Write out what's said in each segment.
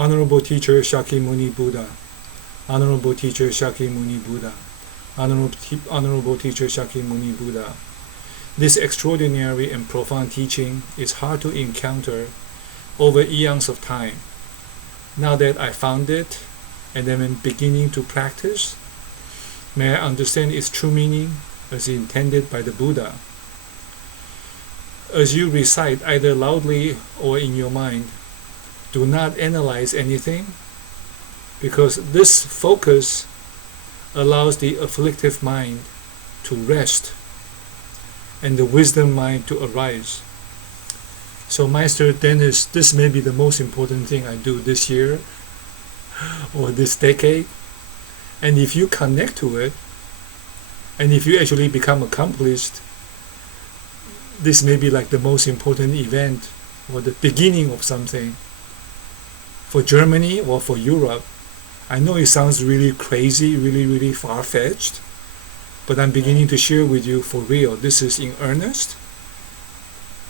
Honorable Teacher Shakyamuni Buddha. Honorable Teacher Shakyamuni Buddha. Honorable Teacher Shakyamuni Buddha. This extraordinary and profound teaching is hard to encounter over eons of time. Now that I found it and am beginning to practice, may I understand its true meaning as intended by the Buddha. As you recite either loudly or in your mind, do not analyze anything, because this focus allows the afflictive mind to rest and the wisdom mind to arise. So Master Dennis, this may be the most important thing I do this year or this decade. And if you connect to it, and if you actually become accomplished, this may be like the most important event or the beginning of something for Germany or for Europe. I know it sounds really crazy, really far-fetched, but I'm beginning to share with you for real. This is in earnest.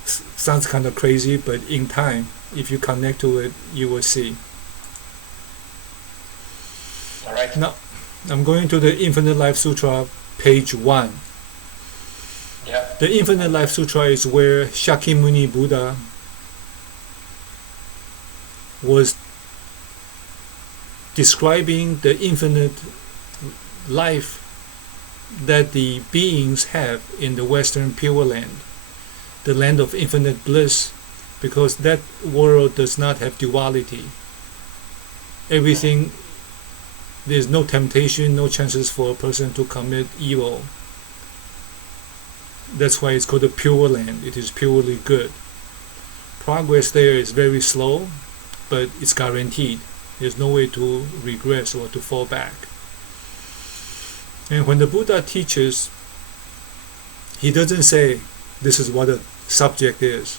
Sounds kind of crazy, but in time, if you connect to it, you will see. All right. Now, I'm going to the Infinite Life Sutra, page 1. Yeah. The Infinite Life Sutra is where Shakyamuni Buddha was describing the infinite life that the beings have in the Western Pure Land, the land of infinite bliss, because that world does not have duality. Everything, there's no temptation, no chances for a person to commit evil. That's why it's called the Pure Land. It is purely good. Progress there is very slow, but it's guaranteed. There's no way to regress or to fall back. And when the Buddha teaches, he doesn't say this is what a subject is.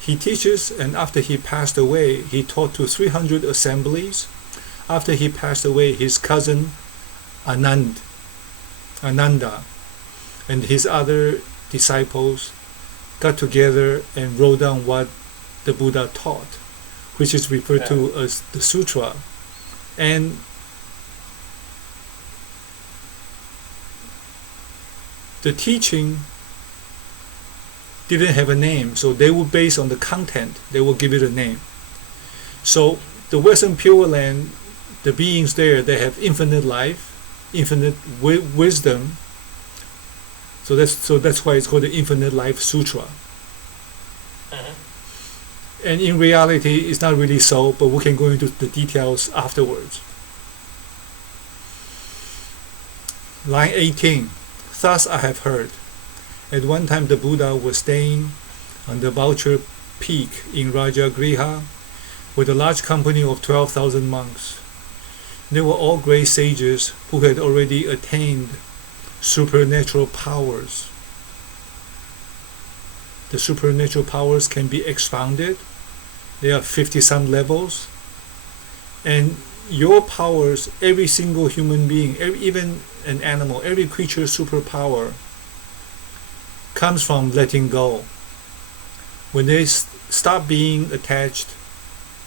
He teaches, and after he passed away, he taught to 300 assemblies. After he passed away, his cousin Ananda, and his other disciples got together and wrote down what the Buddha taught, which is referred to as the sutra. And the teaching didn't have a name, so they will base on the content, they will give it a name. So the Western Pure Land, the beings there, they have infinite life, infinite wisdom. So that's why it's called the Infinite Life Sutra. And in reality, it's not really so, but we can go into the details afterwards. Line 18. Thus I have heard. At one time the Buddha was staying on the Vulture Peak in Rajagriha with a large company of 12,000 monks. They were all great sages who had already attained supernatural powers. The supernatural powers can be expounded. There are 50-some levels. And your powers, every single human being, even an animal, every creature's superpower comes from letting go. When they stop being attached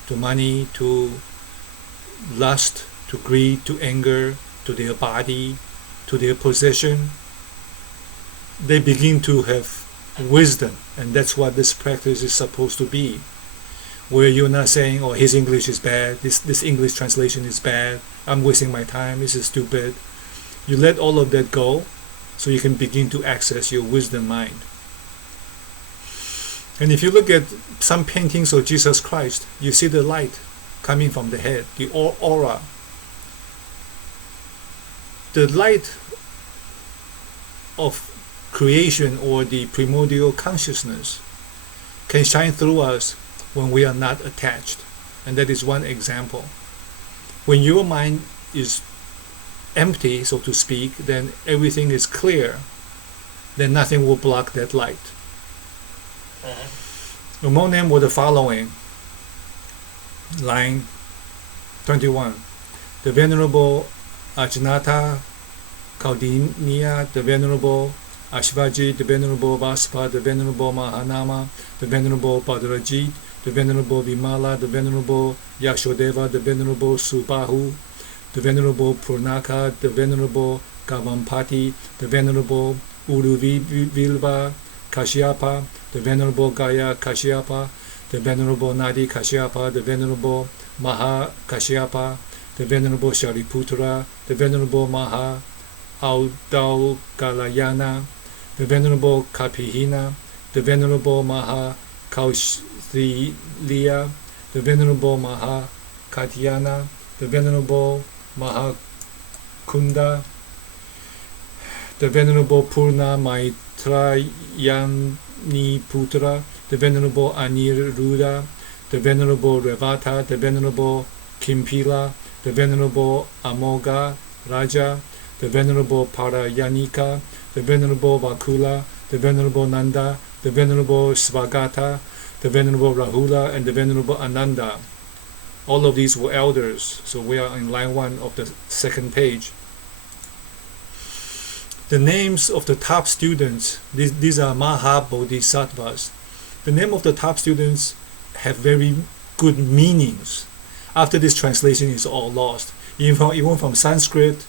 to money, to lust, to greed, to anger, to their body, to their possession, they begin to have wisdom. And that's what this practice is supposed to be, where you're not saying, oh, his English is bad, this English translation is bad, I'm wasting my time, this is stupid. You let all of that go so you can begin to access your wisdom mind. And if you look at some paintings of Jesus Christ, you see the light coming from the head, the aura. The light of creation or the primordial consciousness can shine through us when we are not attached. And that is one example. When your mind is empty, so to speak, then everything is clear. Then nothing will block that light. The monem were the following. Line 21. The Venerable Ajnata Kaudinya, the Venerable Ashvaji, the Venerable Vaspa, the Venerable Mahanama, the Venerable Bhadrajit, the Venerable Vimala, the Venerable Yashodeva, the Venerable Subahu, the Venerable Purnaka, the Venerable Gavampati, the Venerable Uruvilva Kashyapa, the Venerable Gaya Kashyapa, the Venerable Nadi Kashyapa, the Venerable Maha Kashyapa, the Venerable Shariputra, the Venerable Maha Audaugalayana, the Venerable Kapihina, the Venerable Maha Kaushliya, the Venerable Maha Katyana, the Venerable Maha Kunda, the Venerable Purna Maitrayani Putra, the Venerable Aniruddha, the Venerable Revata, the Venerable Kimpila, the Venerable Amoga Raja, the Venerable Parayanika, the Venerable Vakula, the Venerable Nanda, the Venerable Svagata, the Venerable Rahula, and the Venerable Ananda. All of these were elders, so we are in line 1 of the second page. The names of the top students, these are Maha Bodhisattvas. The name of the top students have very good meanings. After this translation is all lost, even from Sanskrit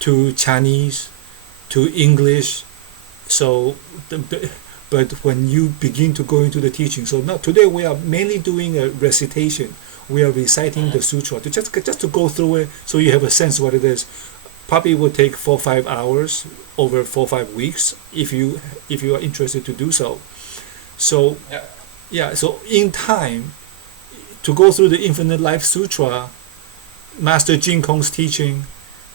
to Chinese to English. So, but when you begin to go into the teaching, so now today we are mainly doing a recitation. We are reciting the sutra to just to go through it, so you have a sense what it is. Probably will take 4 or 5 hours over 4 or 5 weeks if you are interested to do so. So so in time to go through the Infinite Life Sutra, Master Jin Kong's teaching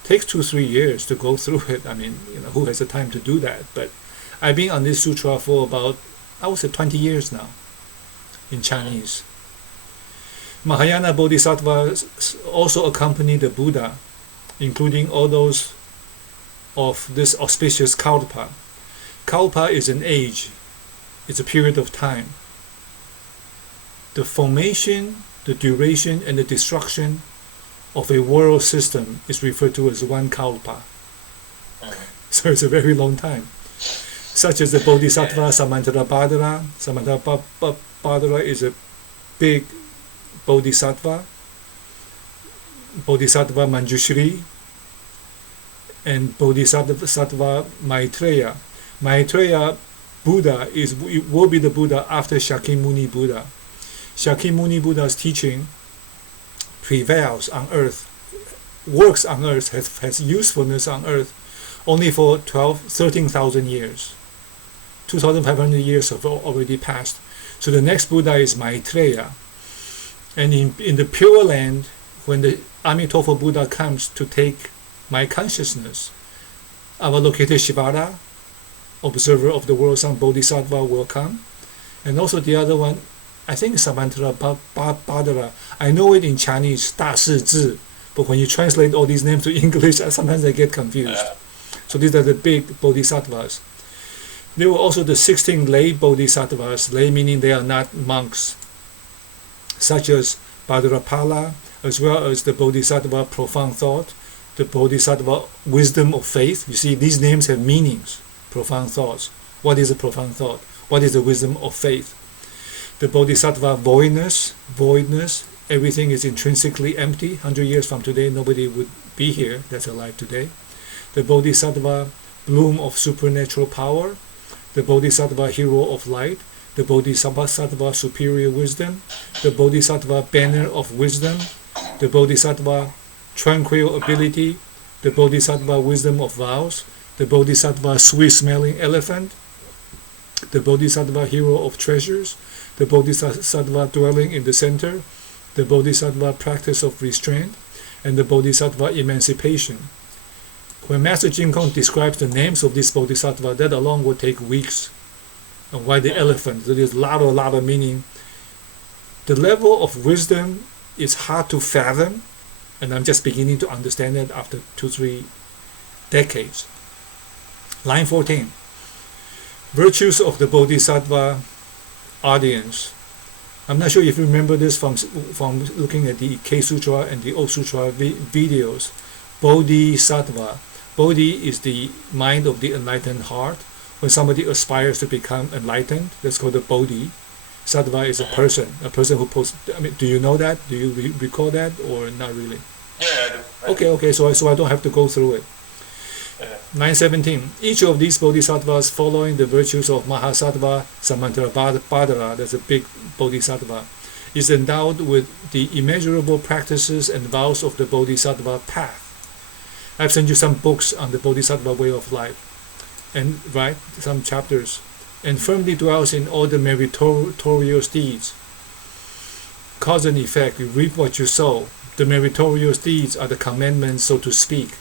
takes 2-3 years to go through it. I mean, who has the time to do that? But I've been on this sutra for about, I would say, 20 years now in Chinese. Mahayana Bodhisattvas also accompany the Buddha, including all those of this auspicious Kalpa. Kalpa is an age, it's a period of time. The formation, the duration, and the destruction of a world system is referred to as one Kalpa. So it's a very long time. Such as the Bodhisattva Samantabhadra. Samantabhadra is a big Bodhisattva. Bodhisattva Manjushri and Bodhisattva Maitreya. Maitreya Buddha will be the Buddha after Shakyamuni Buddha. Shakyamuni Buddha's teaching prevails on earth, works on earth, has usefulness on earth only for 13,000 years. 2,500 years have already passed. So the next Buddha is Maitreya. And in the Pure Land, when the Amitabha Buddha comes to take my consciousness, Avalokiteshvara, observer of the world, some Bodhisattva will come. And also the other one, I think Samantabhadra. I know it in Chinese, 大势至, but when you translate all these names to English, sometimes I get confused. So these are the big Bodhisattvas. There were also the 16 lay Bodhisattvas, lay meaning they are not monks, such as Bhadrapala, as well as the Bodhisattva profound thought, the Bodhisattva wisdom of faith. You see, these names have meanings. Profound thoughts. What is a profound thought? What is the wisdom of faith? The Bodhisattva voidness, everything is intrinsically empty. 100 years from today, nobody would be here that's alive today. The Bodhisattva bloom of supernatural power, the Bodhisattva hero of light, the Bodhisattva superior wisdom, the Bodhisattva banner of wisdom, the Bodhisattva tranquil ability, the Bodhisattva wisdom of vows, the Bodhisattva sweet-smelling elephant, the Bodhisattva hero of treasures, the Bodhisattva dwelling in the center, the Bodhisattva practice of restraint, and the Bodhisattva emancipation. When Master Jin Kong describes the names of these Bodhisattva, that alone will take weeks. And why the elephant? There's a lot of meaning. The level of wisdom is hard to fathom, and I'm just beginning to understand it after 2-3 decades. Line 14. Virtues of the Bodhisattva audience. I'm not sure if you remember this from looking at the K Sutra and the O Sutra videos. Bodhisattva. Bodhi is the mind of the enlightened heart. When somebody aspires to become enlightened, that's called a Bodhi. Sattva is a person who posts. I mean, do you know that? Do you recall that, or not really? Yeah, I do. Okay. So I don't have to go through it. 917. Each of these bodhisattvas, following the virtues of Mahasattva Samantabhadra, that's a big bodhisattva, is endowed with the immeasurable practices and vows of the bodhisattva path. I've sent you some books on the bodhisattva way of life, and some chapters, and firmly dwells in all the meritorious deeds. Cause and effect, you reap what you sow. The meritorious deeds are the commandments, so to speak.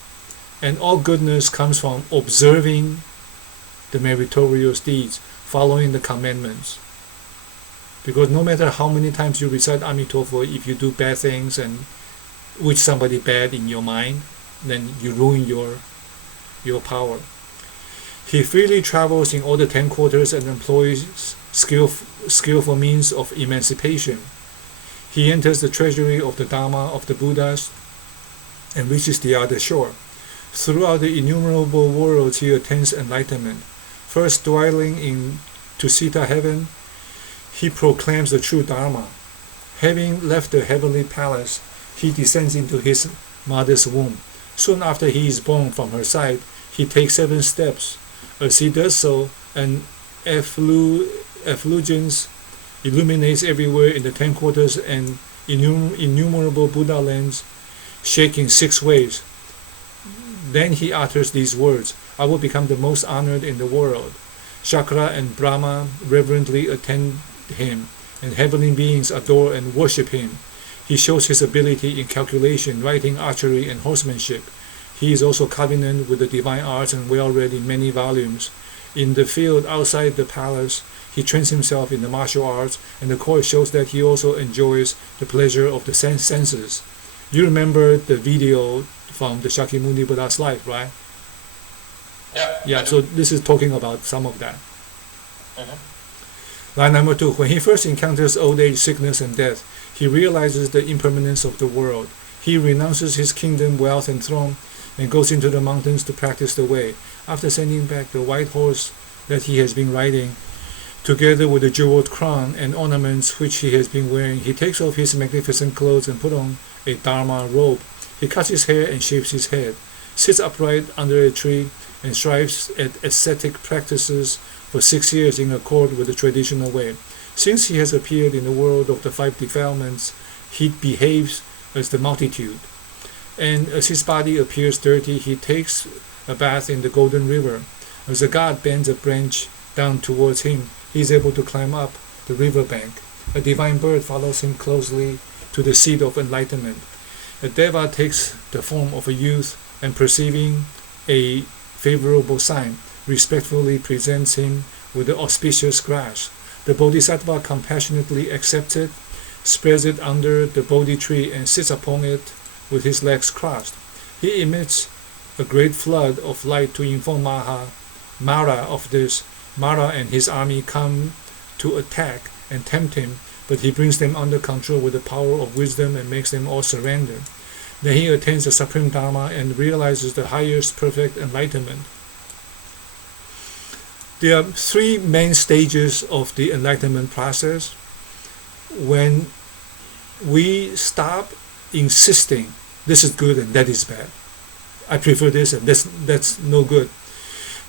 And all goodness comes from observing the meritorious deeds, following the commandments. Because no matter how many times you recite Amitabha, if you do bad things and wish somebody bad in your mind, then you ruin your power. He freely travels in all the 10 quarters and employs skillful means of emancipation. He enters the treasury of the Dharma of the Buddhas and reaches the other shore. Throughout the innumerable worlds he attains enlightenment. First dwelling in Tusita heaven, he proclaims the true Dharma. Having left the heavenly palace, he descends into his mother's womb. Soon after he is born from her side, he takes 7 steps. As he does so, an effulgence illuminates everywhere in the 10 quarters and innumerable Buddha lands, shaking 6 waves. Then he utters these words, I will become the most honored in the world. Shakra and Brahma reverently attend him, and heavenly beings adore and worship him. He shows his ability in calculation, writing, archery, and horsemanship. He is also covenant with the divine arts and well read in many volumes. In the field outside the palace, he trains himself in the martial arts, and the course shows that he also enjoys the pleasure of the senses. You remember the video from the Shakyamuni Buddha's life, right? Yeah, so this is talking about some of that. Line number 2. When he first encounters old age, sickness, and death, he realizes the impermanence of the world. He renounces his kingdom, wealth, and throne, and goes into the mountains to practice the way. After sending back the white horse that he has been riding, together with the jeweled crown and ornaments which he has been wearing, he takes off his magnificent clothes and puts on a Dharma robe. He cuts his hair and shaves his head, sits upright under a tree, and strives at ascetic practices for 6 years in accord with the traditional way. Since he has appeared in the world of the 5 defilements, he behaves as the multitude. And as his body appears dirty, he takes a bath in the golden river. As a god bends a branch down towards him, he is able to climb up the river bank. A divine bird follows him closely to the seat of enlightenment. A deva takes the form of a youth, and perceiving a favorable sign, respectfully presents him with the auspicious grass. The bodhisattva compassionately accepts it, spreads it under the bodhi tree, and sits upon it with his legs crossed. He emits a great flood of light to inform Mara of this. Mara and his army come to attack and tempt him, but he brings them under control with the power of wisdom and makes them all surrender. Then he attains the supreme Dharma and realizes the highest perfect enlightenment. There are 3 main stages of the enlightenment process. When we stop insisting this is good and that is bad, I prefer this and that's no good.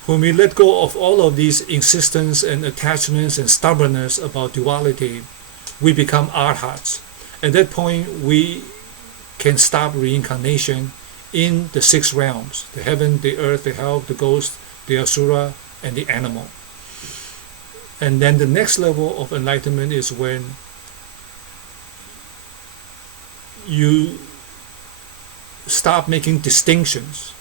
When we let go of all of these insistence and attachments and stubbornness about duality, we become arhats. At that point, we can stop reincarnation in the 6 realms: the heaven, the earth, the hell, the ghost, the asura, and the animal. And then the next level of enlightenment is when you stop making distinctions.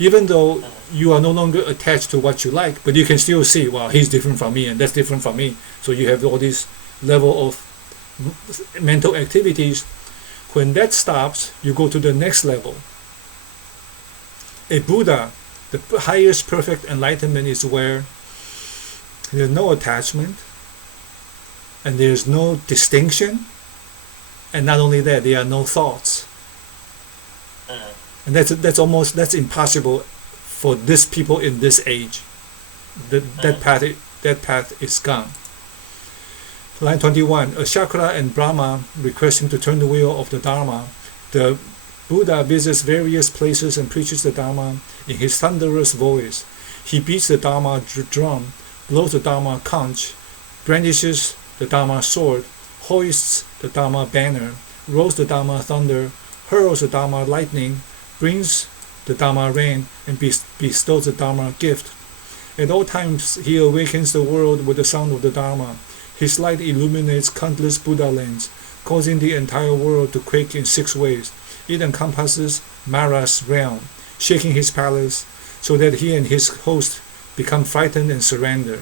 Even though you are no longer attached to what you like, but you can still see, well, he's different from me and that's different from me. So you have all this level of mental activities. When that stops, you go to the next level. A Buddha, the highest perfect enlightenment is where there's no attachment and there's no distinction, and not only that, there are no thoughts. And that's impossible for this people in this age. That path is gone. Line 21. A Shakra and Brahma request him to turn the wheel of the Dharma. The Buddha visits various places and preaches the Dharma in his thunderous voice. He beats the Dharma drum, blows the Dharma conch, brandishes the Dharma sword, hoists the Dharma banner, rolls the Dharma thunder, hurls the Dharma lightning, brings the Dharma rain, and bestows the Dharma gift. At all times he awakens the world with the sound of the Dharma. His light illuminates countless Buddha lands, causing the entire world to quake in 6 ways. It encompasses Mara's realm, shaking his palace, so that he and his host become frightened and surrender.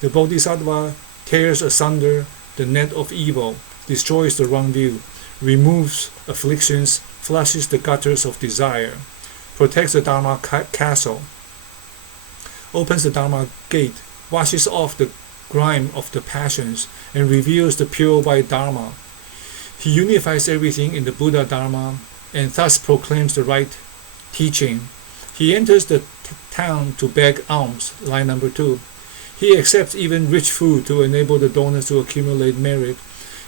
The Bodhisattva tears asunder the net of evil, destroys the wrong view, removes afflictions, flushes the gutters of desire, protects the Dharma castle, opens the Dharma gate, washes off the grime of the passions, and reveals the pure white Dharma. He unifies everything in the Buddha Dharma and thus proclaims the right teaching. He enters the town to beg alms, line number 2. He accepts even rich food to enable the donors to accumulate merit,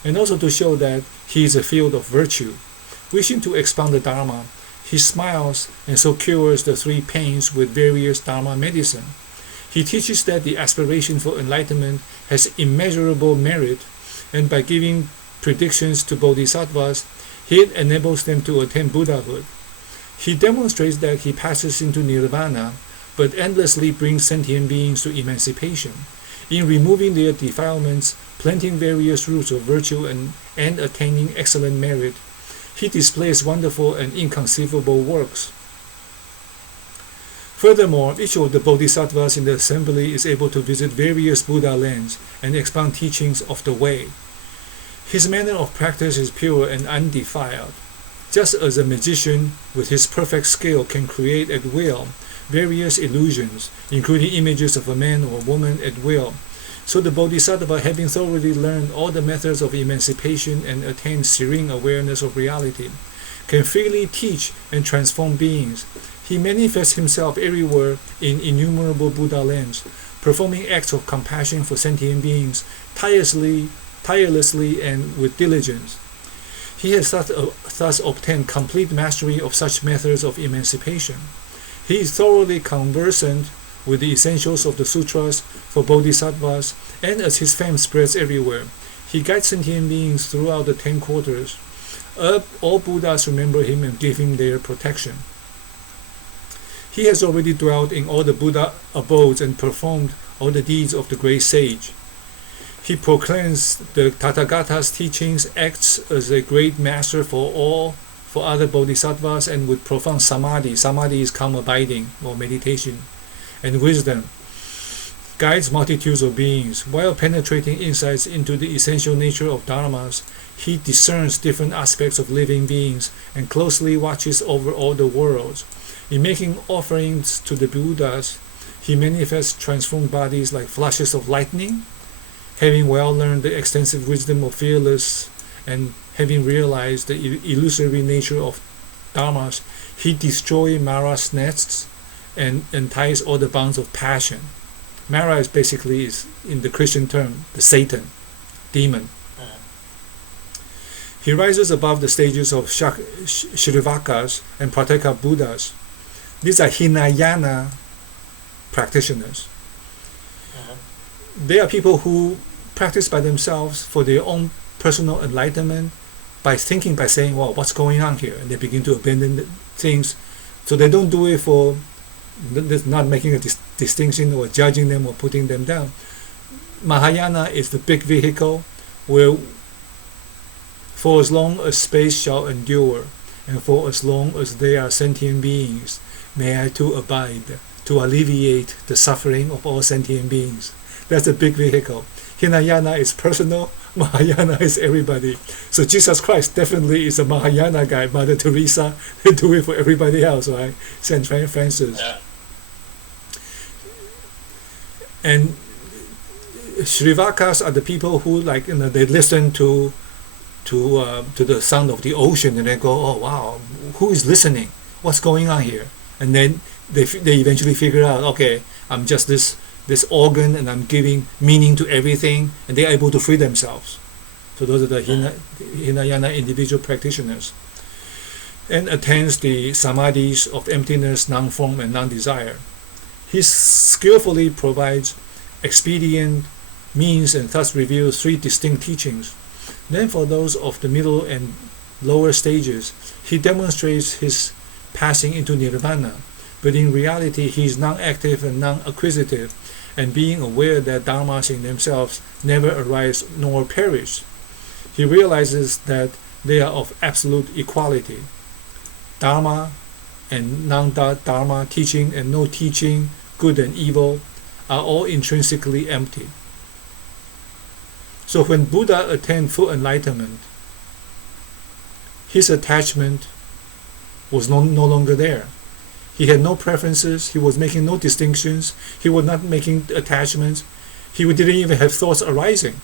and also to show that he is a field of virtue. Wishing to expound the Dharma, he smiles and so cures the 3 pains with various Dharma medicine. He teaches that the aspiration for enlightenment has immeasurable merit, and by giving predictions to bodhisattvas, he enables them to attain Buddhahood. He demonstrates that he passes into nirvana, but endlessly brings sentient beings to emancipation. In removing their defilements, planting various roots of virtue, and attaining excellent merit, he displays wonderful and inconceivable works. Furthermore, each of the bodhisattvas in the assembly is able to visit various Buddha lands and expound teachings of the way. His manner of practice is pure and undefiled. Just as a magician with his perfect skill can create at will various illusions, including images of a man or woman at will, so the bodhisattva, having thoroughly learned all the methods of emancipation and attained serene awareness of reality, can freely teach and transform beings. He manifests himself everywhere in innumerable Buddha lands, performing acts of compassion for sentient beings tirelessly and with diligence. He has thus obtained complete mastery of such methods of emancipation. He is thoroughly conversant with the essentials of the sutras for bodhisattvas, and as his fame spreads everywhere, he guides sentient beings throughout the 10 quarters. All Buddhas remember him and give him their protection. He has already dwelt in all the Buddha abodes and performed all the deeds of the great sage. He proclaims the Tathagata's teachings, acts as a great master for other bodhisattvas, and with profound samadhi. Samadhi is calm abiding or meditation, and wisdom, guides multitudes of beings. While penetrating insights into the essential nature of dharmas, he discerns different aspects of living beings and closely watches over all the worlds. In making offerings to the Buddhas, he manifests transformed bodies like flashes of lightning. Having well learned the extensive wisdom of fearless and having realized the illusory nature of dharmas, he destroys Mara's nests and unties all the bonds of passion. Mara is basically, in the Christian term, the Satan, demon. He rises above the stages of Shrivaka's and Prateka Buddhas. These are Hinayana practitioners. They are people who practice by themselves for their own personal enlightenment by saying, well, what's going on here? And they begin to abandon things. So they don't do it for not making a distinction or judging them or putting them down. Mahayana is the big vehicle where for as long as space shall endure and for as long as there are sentient beings, may I too abide to alleviate the suffering of all sentient beings. That's the big vehicle. Hinayana is personal, Mahayana is everybody. So Jesus Christ definitely is a Mahayana guy. Mother Teresa, they do it for everybody else, right? Saint Francis. Yeah. And Srivakas are the people who, like, they listen to the sound of the ocean and they go, oh wow, who is listening? What's going on here? And then they eventually figure out, okay, I'm just this this organ and I'm giving meaning to everything, and they're able to free themselves. So those are the Hinayana individual practitioners, and attains the samadhis of emptiness, non-form, and non-desire. He skillfully provides expedient means and thus reveals three distinct teachings. Then for those of the middle and lower stages, he demonstrates his passing into nirvana, but in reality he is non-active and non-acquisitive, and being aware that dharmas in themselves never arise nor perish. He realizes that they are of absolute equality. Dharma and non-dharma, teaching and no teaching, good and evil, are all intrinsically empty. So when Buddha attained full enlightenment, his attachment was no longer there. He had no preferences, he was making no distinctions, he was not making attachments, he didn't even have thoughts arising.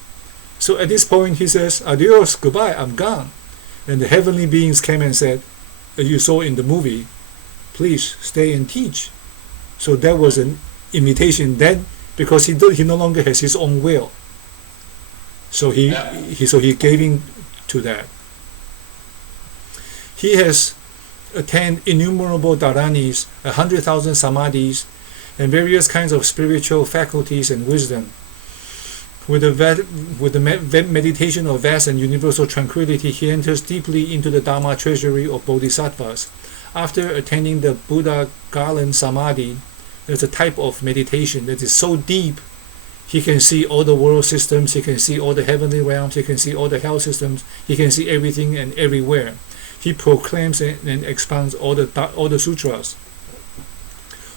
So at this point he says, adios, goodbye, I'm gone. And the heavenly beings came and said, as you saw in the movie, please stay and teach. So that was an invitation then, because he no longer has his own will. So he gave in to that. He has attained innumerable dharanis, 100,000 samadhis, and various kinds of spiritual faculties and wisdom. With the meditation of vast and universal tranquility, he enters deeply into the Dharma treasury of bodhisattvas. After attaining the Buddha Garland Samadhi, there's a type of meditation that is so deep, he can see all the world systems, he can see all the heavenly realms, he can see all the hell systems, he can see everything and everywhere. He proclaims and expounds all the sutras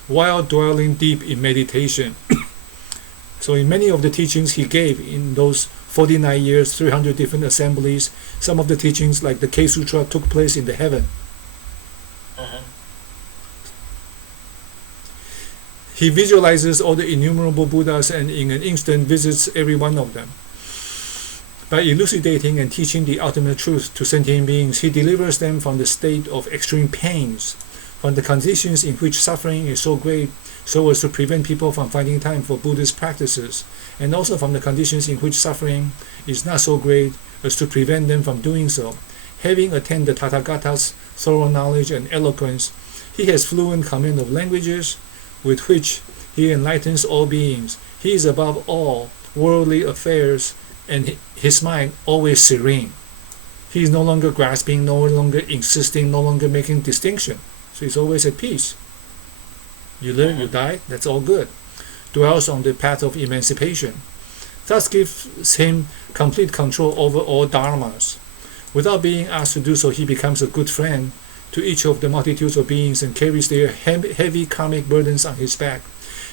while dwelling deep in meditation. So in many of the teachings he gave in those 49 years, 300 different assemblies, some of the teachings like the K-Sutra took place in the heaven. He visualizes all the innumerable Buddhas and in an instant visits every one of them. By elucidating and teaching the ultimate truth to sentient beings, he delivers them from the state of extreme pains, from the conditions in which suffering is so great so as to prevent people from finding time for Buddhist practices, and also from the conditions in which suffering is not so great as to prevent them from doing so. Having attained the Tathagata's thorough knowledge and eloquence, he has fluent command of languages with which he enlightens all beings. He is above all worldly affairs, and his mind always serene. He is no longer grasping, no longer insisting, no longer making distinction. So he's always at peace. You live, you die, that's all good. Dwells on the path of emancipation. Thus gives him complete control over all dharmas. Without being asked to do so, he becomes a good friend to each of the multitudes of beings and carries their heavy karmic burdens on his back.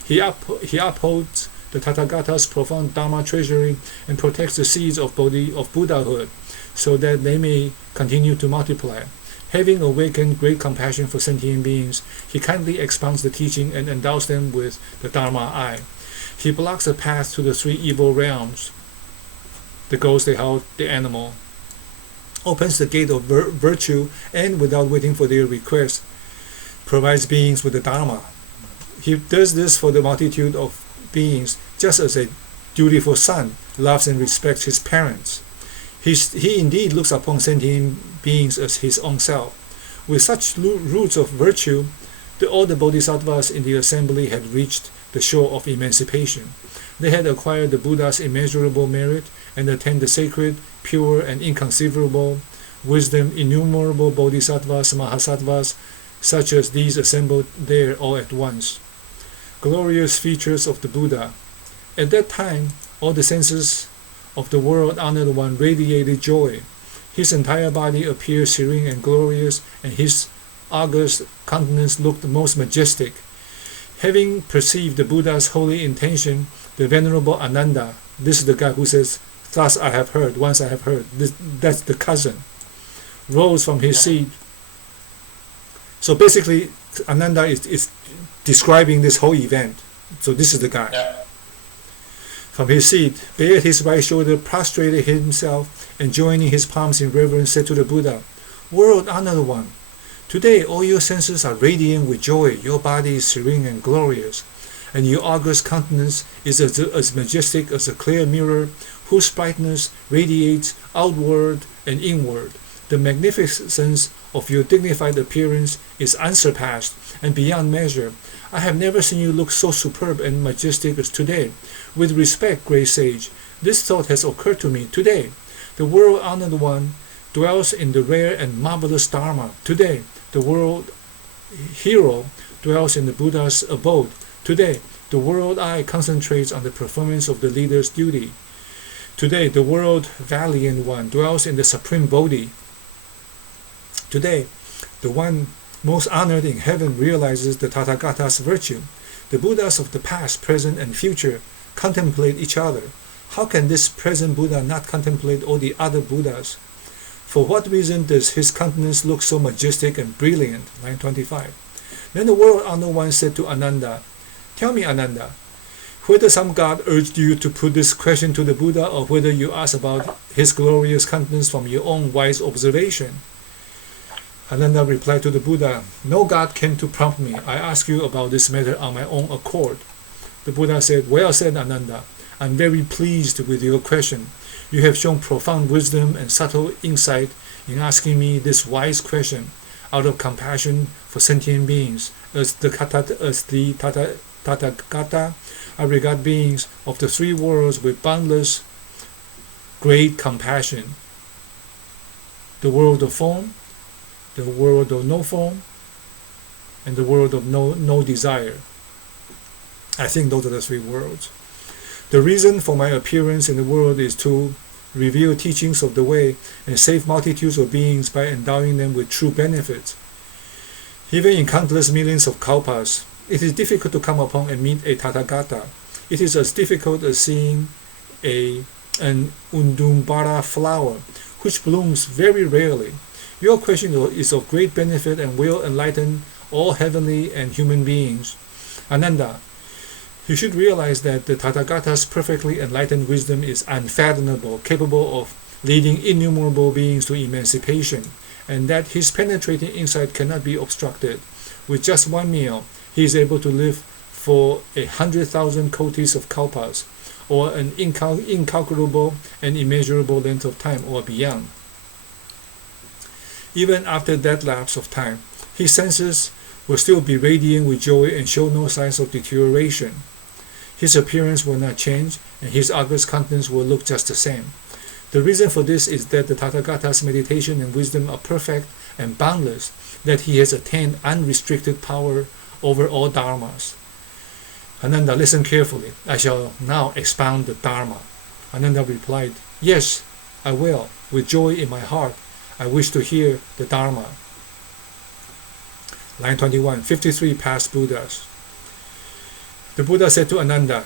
He upholds the Tathagata's profound Dharma treasury and protects the seeds of Buddhahood so that they may continue to multiply. Having awakened great compassion for sentient beings, he kindly expounds the teaching and endows them with the Dharma eye. He blocks the path to the three evil realms, the ghost, the hell, the animal, opens the gate of virtue, and without waiting for their request, provides beings with the Dharma. He does this for the multitude of beings, just as a dutiful son loves and respects his parents. He indeed looks upon sentient beings as his own self. With such roots of virtue, all the bodhisattvas in the assembly had reached the shore of emancipation. They had acquired the Buddha's immeasurable merit and attained the sacred, pure, and inconceivable wisdom. Innumerable bodhisattvas, mahasattvas, such as these assembled there all at once. Glorious features of the Buddha. At that time, all the senses of the world honored one radiated joy. His entire body appeared serene and glorious, and his august countenance looked most majestic. Having perceived the Buddha's holy intention, the Venerable Ananda, this is the guy who says, "Thus I have heard, once I have heard," that's the cousin, rose from his seat. So basically, Ananda is describing this whole event. So this is the guy. From his seat, bared his right shoulder, prostrated himself, and joining his palms in reverence, said to the Buddha, "World honored one, today all your senses are radiant with joy, your body is serene and glorious. and your august countenance is as majestic as a clear mirror, whose brightness radiates outward and inward. The magnificence of your dignified appearance is unsurpassed and beyond measure. I have never seen you look so superb and majestic as today. With respect, great sage, this thought has occurred to me today. The world-honored one dwells in the rare and marvelous Dharma. Today, the world hero dwells in the Buddha's abode. Today, the world eye concentrates on the performance of the leader's duty. Today, the world valiant one dwells in the supreme Bodhi. Today, the one most honored in heaven realizes the Tathagata's virtue. The Buddhas of the past, present, and future contemplate each other. How can this present Buddha not contemplate all the other Buddhas? For what reason does his countenance look so majestic and brilliant? Line 25. Then the world-honored one said to Ananda, "Tell me, Ananda, whether some god urged you to put this question to the Buddha, or whether you asked about his glorious countenance from your own wise observation." Ananda replied to the Buddha, "No god came to prompt me. I asked you about this matter on my own accord." The Buddha said, "Well said, Ananda. I'm very pleased with your question. You have shown profound wisdom and subtle insight in asking me this wise question out of compassion for sentient beings. As the Tathagata, I regard beings of the three worlds with boundless, great compassion. The world of form, the world of no form, and the world of no desire. I think those are the three worlds. The reason for my appearance in the world is to reveal teachings of the way and save multitudes of beings by endowing them with true benefits. Even in countless millions of kalpas, it is difficult to come upon and meet a Tathagata. It is as difficult as seeing an Undumbara flower, which blooms very rarely. Your question is of great benefit and will enlighten all heavenly and human beings. Ananda, you should realize that the Tathagata's perfectly enlightened wisdom is unfathomable, capable of leading innumerable beings to emancipation, and that his penetrating insight cannot be obstructed. With just one meal, he is able to live for 100,000 kotis of kalpas, or an incalculable and immeasurable length of time, or beyond. Even after that lapse of time, his senses will still be radiant with joy and show no signs of deterioration. His appearance will not change, and his august countenance will look just the same. The reason for this is that the Tathagata's meditation and wisdom are perfect and boundless, that he has attained unrestricted power over all dharmas. Ananda, listen carefully. I shall now expound the Dharma. Ananda replied, "Yes, I will. With joy in my heart, I wish to hear the Dharma." Line 21, 53 past Buddhas. The Buddha said to Ananda,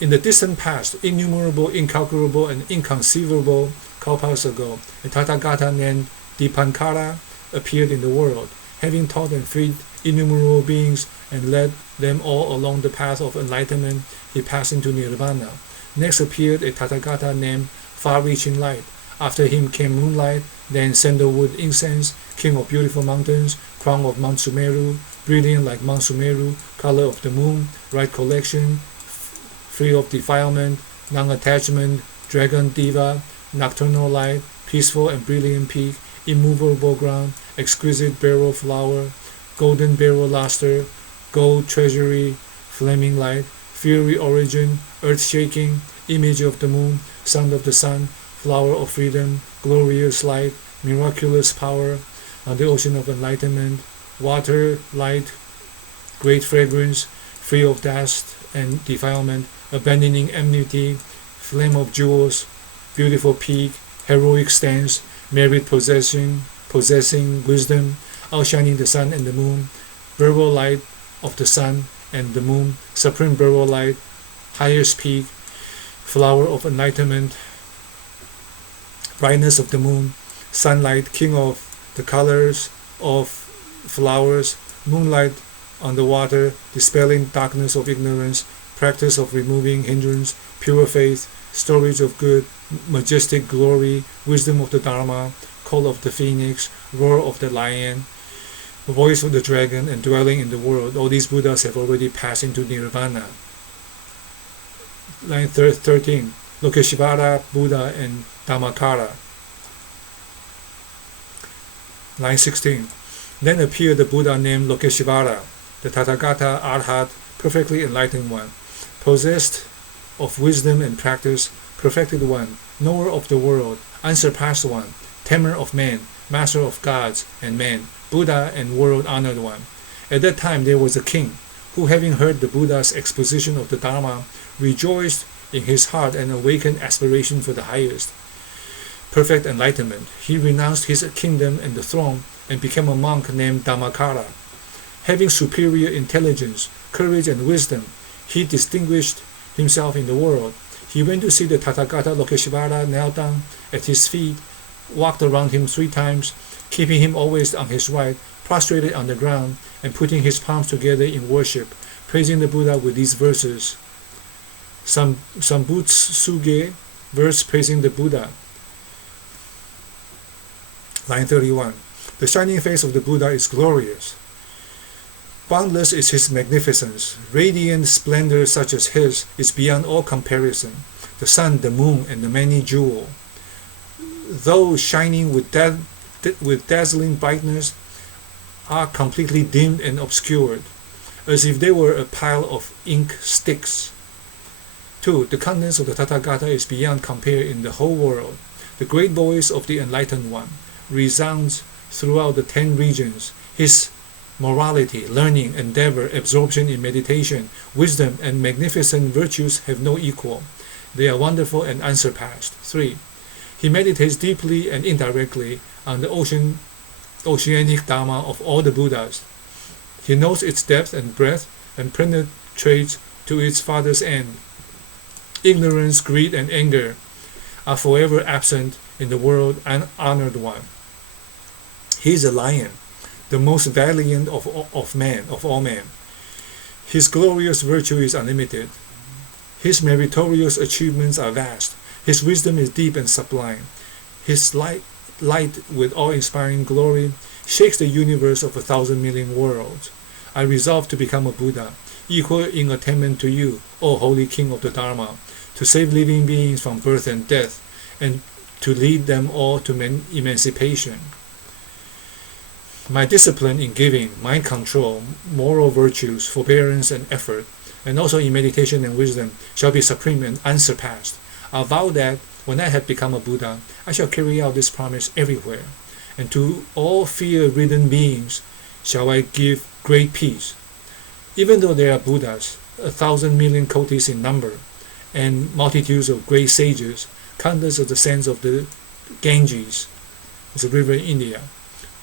"In the distant past, innumerable, incalculable, and inconceivable kalpas ago, a Tathagata named Dipankara appeared in the world. Having taught and freed innumerable beings and led them all along the path of enlightenment, he passed into Nirvana. Next appeared a Tathagata named Far-Reaching Light. After him came Moonlight, then Sandalwood Incense, King of Beautiful Mountains, Crown of Mount Sumeru, Brilliant like Mount Sumeru, Color of the Moon, Right Collection, Free of Defilement, Non-Attachment, Dragon Diva, Nocturnal Light, Peaceful and Brilliant Peak, Immovable Ground, Exquisite Beryl Flower, Golden Beryl Luster, Gold Treasury, Flaming Light, Fury Origin, Earth Shaking, Image of the Moon, Sound of the Sun, Flower of Freedom, Glorious Light, Miraculous Power, on the Ocean of Enlightenment, Water, Light, Great Fragrance, Free of Dust and Defilement, Abandoning Enmity, Flame of Jewels, Beautiful Peak, Heroic Stance, Merit Possessing Wisdom, Outshining the Sun and the Moon, Beryl Light of the Sun and the Moon, Supreme Beryl Light, Highest Peak, Flower of Enlightenment, Brightness of the Moon, Sunlight, King of the Colors of Flowers, Moonlight on the Water, Dispelling Darkness of Ignorance, Practice of Removing Hindrance, Pure Faith, Storage of Good, Majestic Glory, Wisdom of the Dharma, Call of the Phoenix, Roar of the Lion, Voice of the Dragon, and Dwelling in the World. All these Buddhas have already passed into Nirvana. Line 13, Lokeshvara, Buddha, and Dhammakara. Line 16, then appeared the Buddha named Lokeshvara, the Tathagata Arhat, perfectly enlightened one, possessed of wisdom and practice, perfected one, knower of the world, unsurpassed one, tamer of men, master of gods and men, Buddha and world-honored one. At that time there was a king, who having heard the Buddha's exposition of the Dharma, rejoiced in his heart and awakened aspiration for the highest, perfect enlightenment. He renounced his kingdom and the throne and became a monk named Dhammakara. Having superior intelligence, courage, and wisdom, he distinguished himself in the world. He went to see the Tathagata Lokeshvara, knelt down at his feet, walked around him 3 times, keeping him always on his right, prostrated on the ground, and putting his palms together in worship, praising the Buddha with these verses. Sambutsuge, verse praising the Buddha. Line 31. The shining face of the Buddha is glorious. Boundless is his magnificence. Radiant splendor such as his is beyond all comparison. The sun, the moon, and the many jewel, though shining with dazzling brightness, are completely dimmed and obscured, as if they were a pile of ink sticks. 2. The countenance of the Tathagata is beyond compare in the whole world. The great voice of the Enlightened One resounds throughout the 10 regions. His morality, learning, endeavor, absorption in meditation, wisdom, and magnificent virtues have no equal. They are wonderful and unsurpassed. 3. He meditates deeply and indirectly on the oceanic Dharma of all the Buddhas. He knows its depth and breadth and penetrates to its farthest end. Ignorance, greed, and anger are forever absent in the world honored one. He is a lion, the most valiant of all men. His glorious virtue is unlimited. His meritorious achievements are vast. His wisdom is deep and sublime. His light with awe-inspiring glory shakes the universe of 1,000 million worlds. I resolve to become a Buddha, equal in attainment to you, O Holy King of the Dharma, to save living beings from birth and death, and to lead them all to emancipation. My discipline in giving, mind control, moral virtues, forbearance, and effort, and also in meditation and wisdom, shall be supreme and unsurpassed. I vow that when I have become a Buddha, I shall carry out this promise everywhere, and to all fear-ridden beings shall I give great peace. Even though there are Buddhas, 1,000 million kotis in number, and multitudes of great sages, countless of the sands of the Ganges, it's a river in India,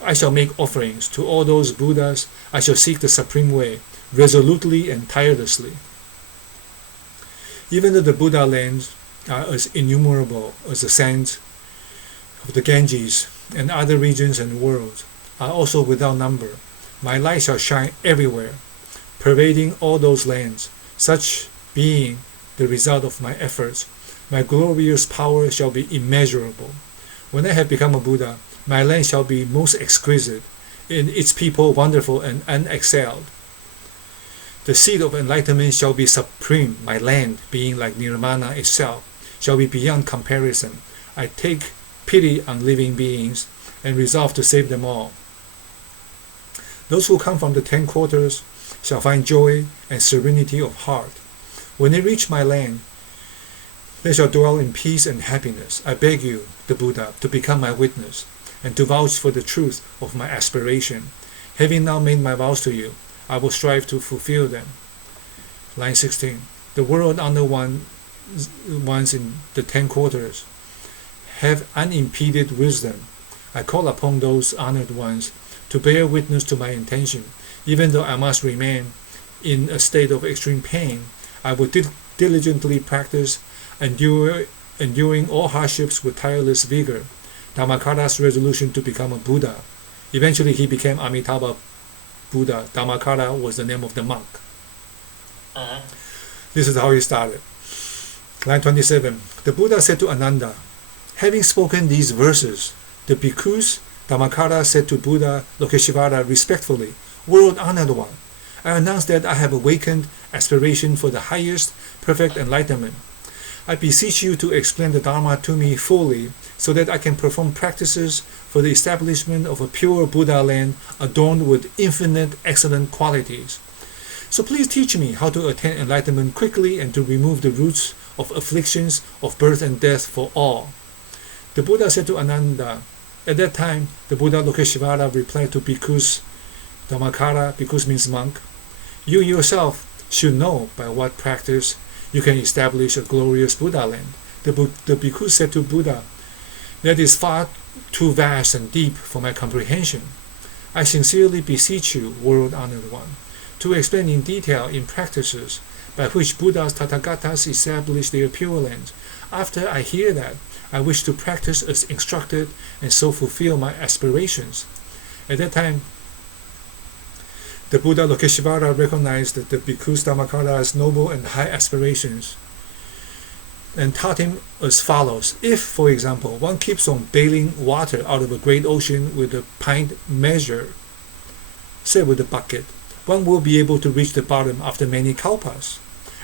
I shall make offerings to all those Buddhas. I shall seek the supreme way, resolutely and tirelessly. Even though the Buddha lands are as innumerable as the sands of the Ganges, and other regions and worlds are also without number, my light shall shine everywhere, pervading all those lands. Such being the result of my efforts, my glorious power shall be immeasurable. When I have become a Buddha, my land shall be most exquisite, and its people wonderful and unexcelled. The seed of enlightenment shall be supreme. My land, being like Nirvana itself, shall be beyond comparison. I take pity on living beings and resolve to save them all. Those who come from the 10 quarters shall find joy and serenity of heart. When they reach my land, they shall dwell in peace and happiness. I beg you, the Buddha, to become my witness, and to vouch for the truth of my aspiration. Having now made my vows to you, I will strive to fulfill them. Line 16. The world-honored ones in the 10 quarters have unimpeded wisdom. I call upon those honored ones to bear witness to my intention. Even though I must remain in a state of extreme pain, I will diligently practice, enduring all hardships with tireless vigor. Dhammakara's resolution to become a Buddha. Eventually he became Amitabha Buddha. Dhammakara was the name of the monk. This is how he started. Line 27. The Buddha said to Ananda, having spoken these verses, the bhikkhus, Dhammakara said to Buddha Lokeshvara respectfully, World-honored one, I announce that I have awakened aspiration for the highest perfect enlightenment. I beseech you to explain the Dharma to me fully so that I can perform practices for the establishment of a pure Buddha land adorned with infinite excellent qualities. So please teach me how to attain enlightenment quickly and to remove the roots of afflictions of birth and death for all. The Buddha said to Ananda, at that time, the Buddha Lokeshvara replied to Bhikkhus Dhammakara, bhikkhus means monk, you yourself should know by what practice you can establish a glorious Buddha land. The bhikkhu said to Buddha, that is far too vast and deep for my comprehension. I sincerely beseech you, world honored one, to explain in detail in practices by which Buddhas Tathagatas establish their pure land. After I hear that, I wish to practice as instructed and so fulfill my aspirations. At that time, the Buddha Lokeshvara recognized that the Bhikkhus Dhammakara's noble and high aspirations and taught him as follows. If, for example, one keeps on bailing water out of a great ocean with a pint measure, say with a bucket, one will be able to reach the bottom after many kalpas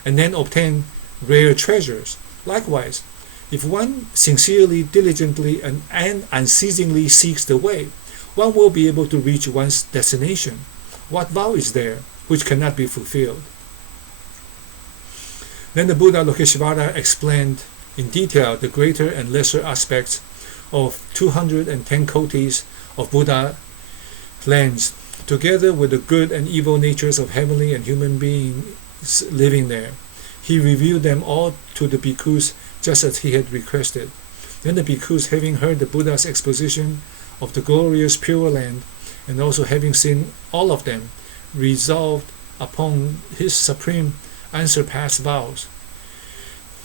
and then obtain rare treasures. Likewise, if one sincerely, diligently, and unceasingly seeks the way, one will be able to reach one's destination. What vow is there which cannot be fulfilled? Then the Buddha Lokeshvara explained in detail the greater and lesser aspects of 210 kotis of Buddha lands, together with the good and evil natures of heavenly and human beings living there. He revealed them all to the bhikkhus just as he had requested. Then the bhikkhus, having heard the Buddha's exposition of the glorious Pure Land, and also having seen all of them, resolved upon his supreme unsurpassed vows.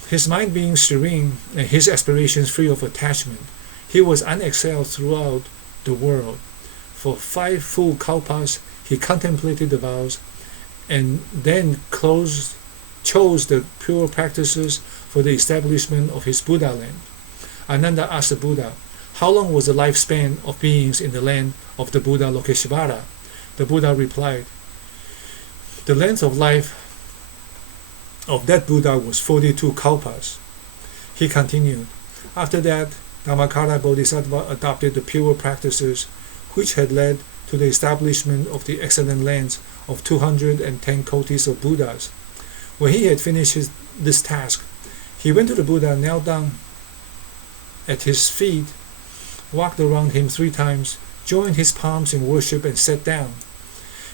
His mind being serene and his aspirations free of attachment, he was unexcelled throughout the world. For 5 full kalpas he contemplated the vows and then chose the pure practices for the establishment of his Buddha land. Ananda asked the Buddha, how long was the lifespan of beings in the land of the Buddha Lokeshvara? The Buddha replied, the length of life of that Buddha was 42 kalpas. He continued, after that, Dhammakara Bodhisattva adopted the pure practices which had led to the establishment of the excellent lands of 210 kotis of Buddhas. When he had finished this task, he went to the Buddha, knelt down at his feet, walked around him 3 times, joined his palms in worship, and sat down.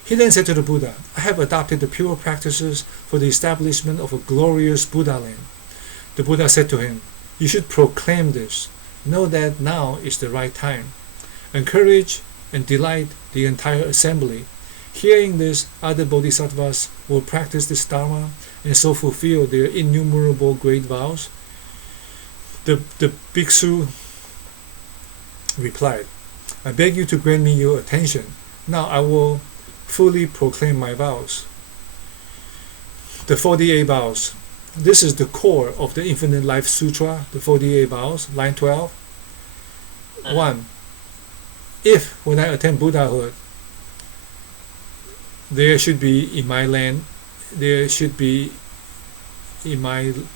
He then said to the Buddha, I have adopted the pure practices for the establishment of a glorious Buddha land. The Buddha said to him, you should proclaim this. Know that now is the right time. Encourage and delight the entire assembly. Hearing this, other bodhisattvas will practice this dharma and so fulfill their innumerable great vows. The bhiksu replied, I beg you to grant me your attention. Now I will fully proclaim my vows. The 48 vows. This is the core of the Infinite Life Sutra, the 48 vows, line 12. 1. If, when I attain Buddhahood, there should be in my land,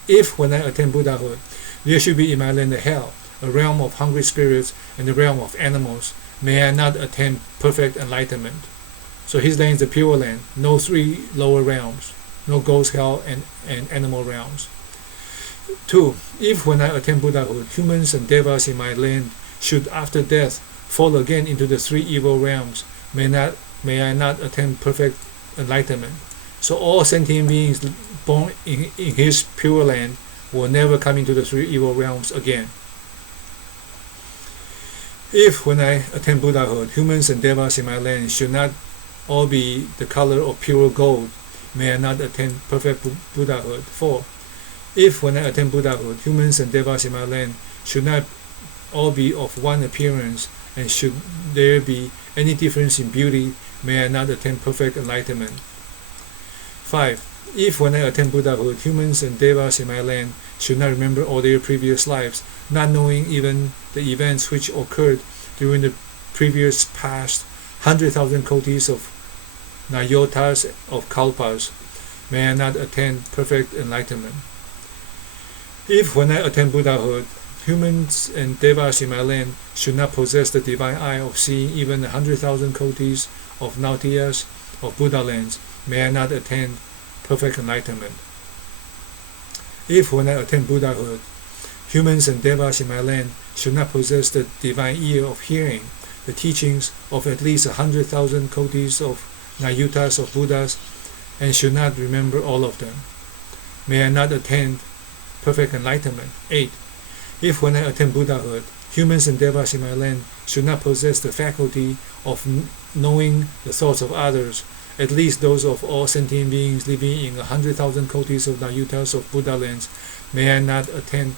if when I attain Buddhahood, there should be in my land a hell, a realm of hungry spirits, and a realm of animals, may I not attain perfect enlightenment. So his land is the pure land, no 3 lower realms, no ghost hell and animal realms. 2. If when I attain Buddhahood, humans and devas in my land should after death fall again into the 3 evil realms, may I not attain perfect enlightenment. So all sentient beings born in his pure land will never come into the 3 evil realms again. If when I attain Buddhahood, humans and devas in my land should not all be the color of pure gold, may I not attain perfect Buddhahood. 4. If when I attain Buddhahood, humans and devas in my land should not all be of one appearance, and should there be any difference in beauty, may I not attain perfect enlightenment. 5. If when I attain Buddhahood, humans and devas in my land should not remember all their previous lives, not knowing even the events which occurred during the previous past 100,000 kotis of nayotas of kalpas, may I not attain perfect enlightenment. If when I attain Buddhahood, humans and devas in my land should not possess the divine eye of seeing even 100,000 kotis of nautiyas of Buddha lands, may I not attain perfect enlightenment. If when I attain Buddhahood, humans and devas in my land should not possess the divine ear of hearing the teachings of at least 100,000 kotis of nayutas of Buddhas and should not remember all of them, may I not attain perfect enlightenment. 8. If when I attain Buddhahood, humans and devas in my land should not possess the faculty of knowing the thoughts of others, at least those of all sentient beings living in 100,000 kotis of nayutas of Buddha lands, may I not attain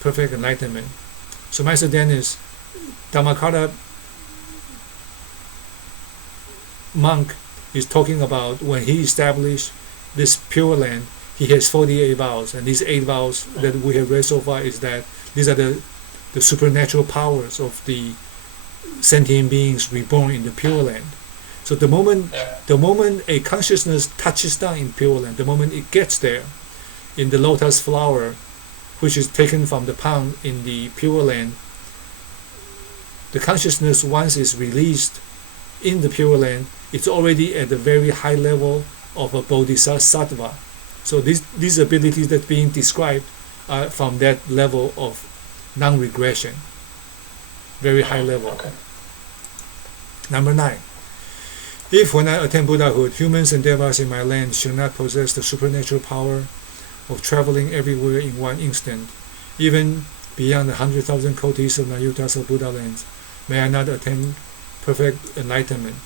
perfect enlightenment. So Master Dennis, Dhammapada monk is talking about when he established this Pure Land, he has 48 vows, and these 8 vows that we have read so far is that these are the supernatural powers of the sentient beings reborn in the Pure Land. So the moment a consciousness touches down in Pure Land, the moment it gets there, in the lotus flower, which is taken from the pond in the Pure Land, the consciousness, once it's released in the Pure Land, it's already at the very high level of a bodhisattva. So these abilities that being described are from that level of non-regression, very high level. Okay. Number 9. If when I attain Buddhahood, humans and devas in my land should not possess the supernatural power of traveling everywhere in one instant, even beyond the 100,000 kotis of nayutas of Buddha lands, may I not attain perfect enlightenment.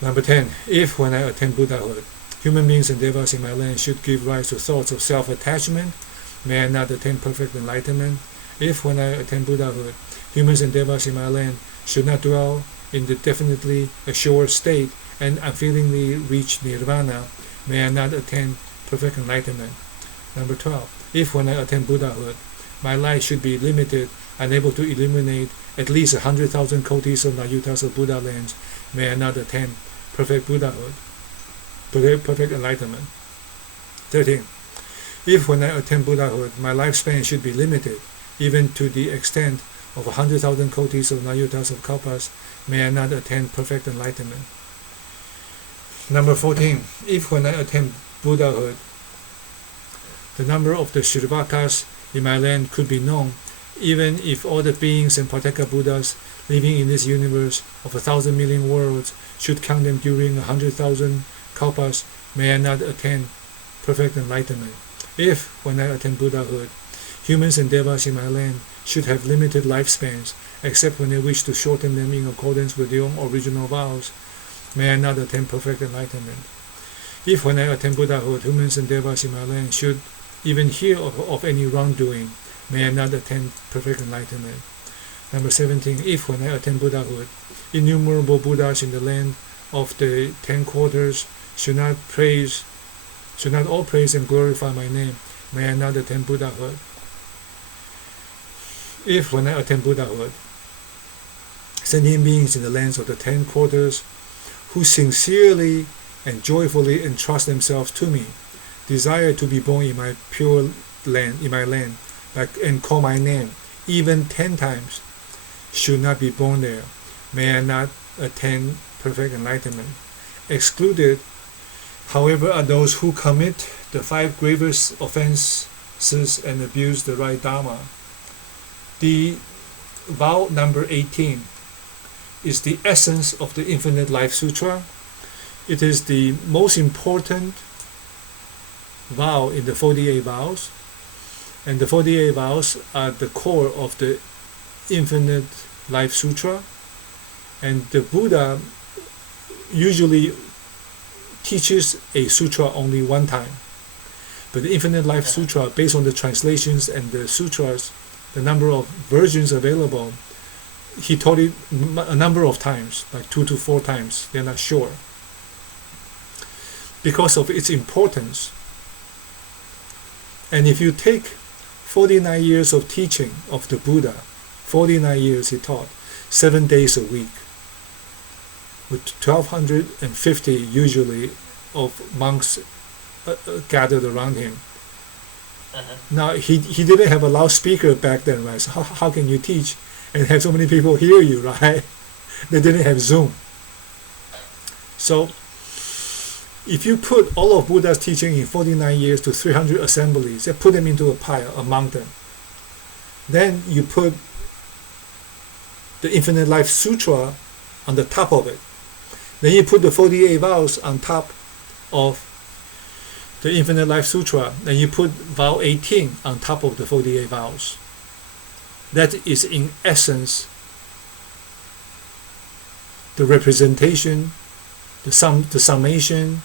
Number 10. If when I attain Buddhahood, human beings and devas in my land should give rise to thoughts of self-attachment, may I not attain perfect enlightenment. If when I attain Buddhahood, humans and devas in my land should not dwell in the definitely assured state and unfeelingly reach nirvana, may I not attain perfect enlightenment. Number 12. If when I attain Buddhahood, my life should be limited, unable to illuminate at least 100,000 kotis of nayutas of Buddha lands, may I not attain perfect Buddhahood, perfect enlightenment. 13. If when I attain Buddhahood, my lifespan should be limited, even to the extent of 100,000 kotis of nayutas of kalpas, may I not attain perfect enlightenment. Number 14. If when I attain Buddhahood, the number of the Shirvakas in my land could be known, even if all the beings and Pateka Buddhas living in this universe of 1,000 million worlds should count them during 100,000 kalpas, may I not attain perfect enlightenment. If, when I attain Buddhahood, humans and devas in my land should have limited lifespans, except when they wish to shorten them in accordance with their own original vows, may I not attain perfect enlightenment. If, when I attain Buddhahood, humans and devas in my land should even hear of any wrongdoing, may I not attain perfect enlightenment. Number 17. If, when I attain Buddhahood, innumerable Buddhas in the land of the 10 quarters should not all praise and glorify my name, may I not attain Buddhahood. If, when I attain Buddhahood, sentient beings in the lands of the 10 quarters who sincerely and joyfully entrust themselves to me, desire to be born in my pure land, and call my name even 10 times, should not be born there, may I not attain perfect enlightenment. Excluded, however, are those who commit the 5 gravest offenses and abuse the right Dharma. The vow number 18 is the essence of the Infinite Life Sutra. It is the most important vow in the 48 vows, and the 48 vows are the core of the Infinite Life Sutra. And the Buddha usually teaches a sutra only one time, but the Infinite Life Sutra, based on the translations and the sutras, the number of versions available, he taught it a number of times, like 2 to 4 times, they're not sure, because of its importance. And if you take 49 years of teaching of the Buddha, 49 years he taught, 7 days a week, with 1,250 usually of monks gathered around him. Now he didn't have a loudspeaker back then, right? So how can you teach and have so many people hear you, right? They didn't have Zoom. So if you put all of Buddha's teaching in 49 years to 300 assemblies, and put them into a pile, a mountain, then you put the Infinite Life Sutra on the top of it. Then you put the 48 vows on top of the Infinite Life Sutra, and you put vow 18 on top of the 48 vows. That is in essence the representation, the summation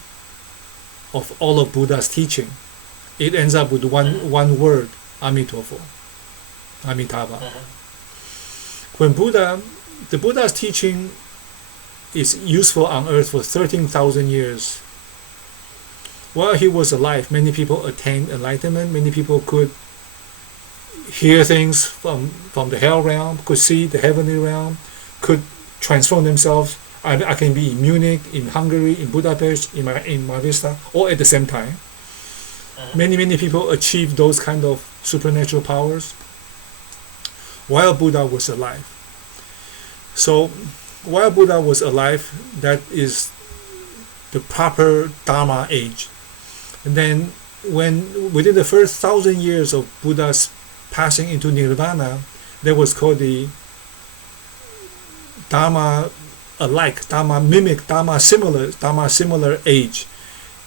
of all of Buddha's teaching. It ends up with one word, Amitofo, Amitabha. When the Buddha's teaching is useful on earth for 13,000 years. While he was alive, many people attained enlightenment. Many people could hear things from the hell realm, could see the heavenly realm, could transform themselves. I can be in Munich, in Hungary, in Budapest, in Mar Vista, all at the same time. Many people achieved those kind of supernatural powers while Buddha was alive. So while Buddha was alive, that is the proper Dharma age. And then within the first 1,000 years of Buddha's passing into Nirvana, that was called the Dharma alike, Dharma mimic, Dharma similar age.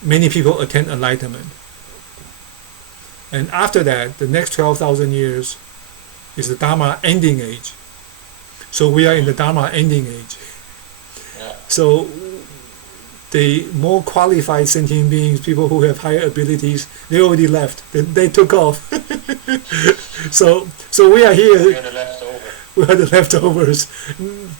Many people attain enlightenment. And after that, the next 12,000 years is the Dharma ending age. So we are in the Dharma ending age. So the more qualified sentient beings, people who have higher abilities, they already left. They took off. so we are here. We are the leftover. We are the leftovers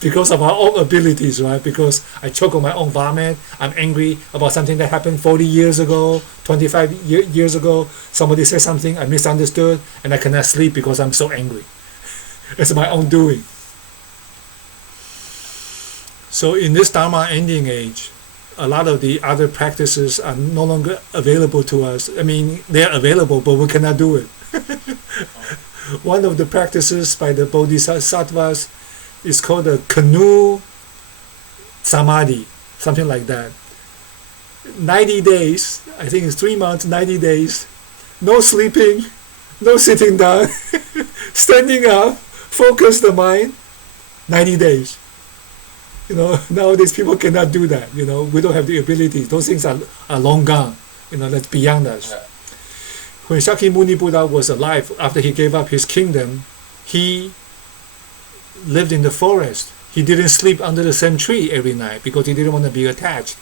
because of our own abilities, right? Because I choke on my own vomit. I'm angry about something that happened 40 years ago, 25 years ago. Somebody said something I misunderstood, and I cannot sleep because I'm so angry. It's my own doing. So in this Dharma ending age, a lot of the other practices are no longer available to us. I mean, they're available, but we cannot do it. One of the practices by the Bodhisattvas is called the canoe samadhi, something like that. 90 days, I think it's 3 months, 90 days, no sleeping, no sitting down, standing up, focus the mind, 90 days. Nowadays people cannot do that. We don't have the ability. Those things are long gone. That's beyond us. Yeah. When Shakyamuni Buddha was alive, after he gave up his kingdom, he lived in the forest. He didn't sleep under the same tree every night because he didn't want to be attached.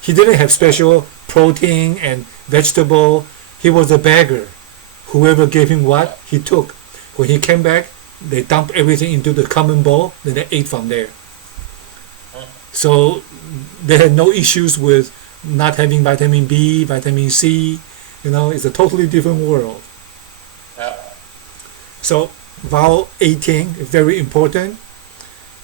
He didn't have special protein and vegetable. He was a beggar. Whoever gave him what, he took. When he came back, they dumped everything into the common bowl, then they ate from there. So they had no issues with not having vitamin B, vitamin C. It's a totally different world. Yeah. So vow 18 is very important.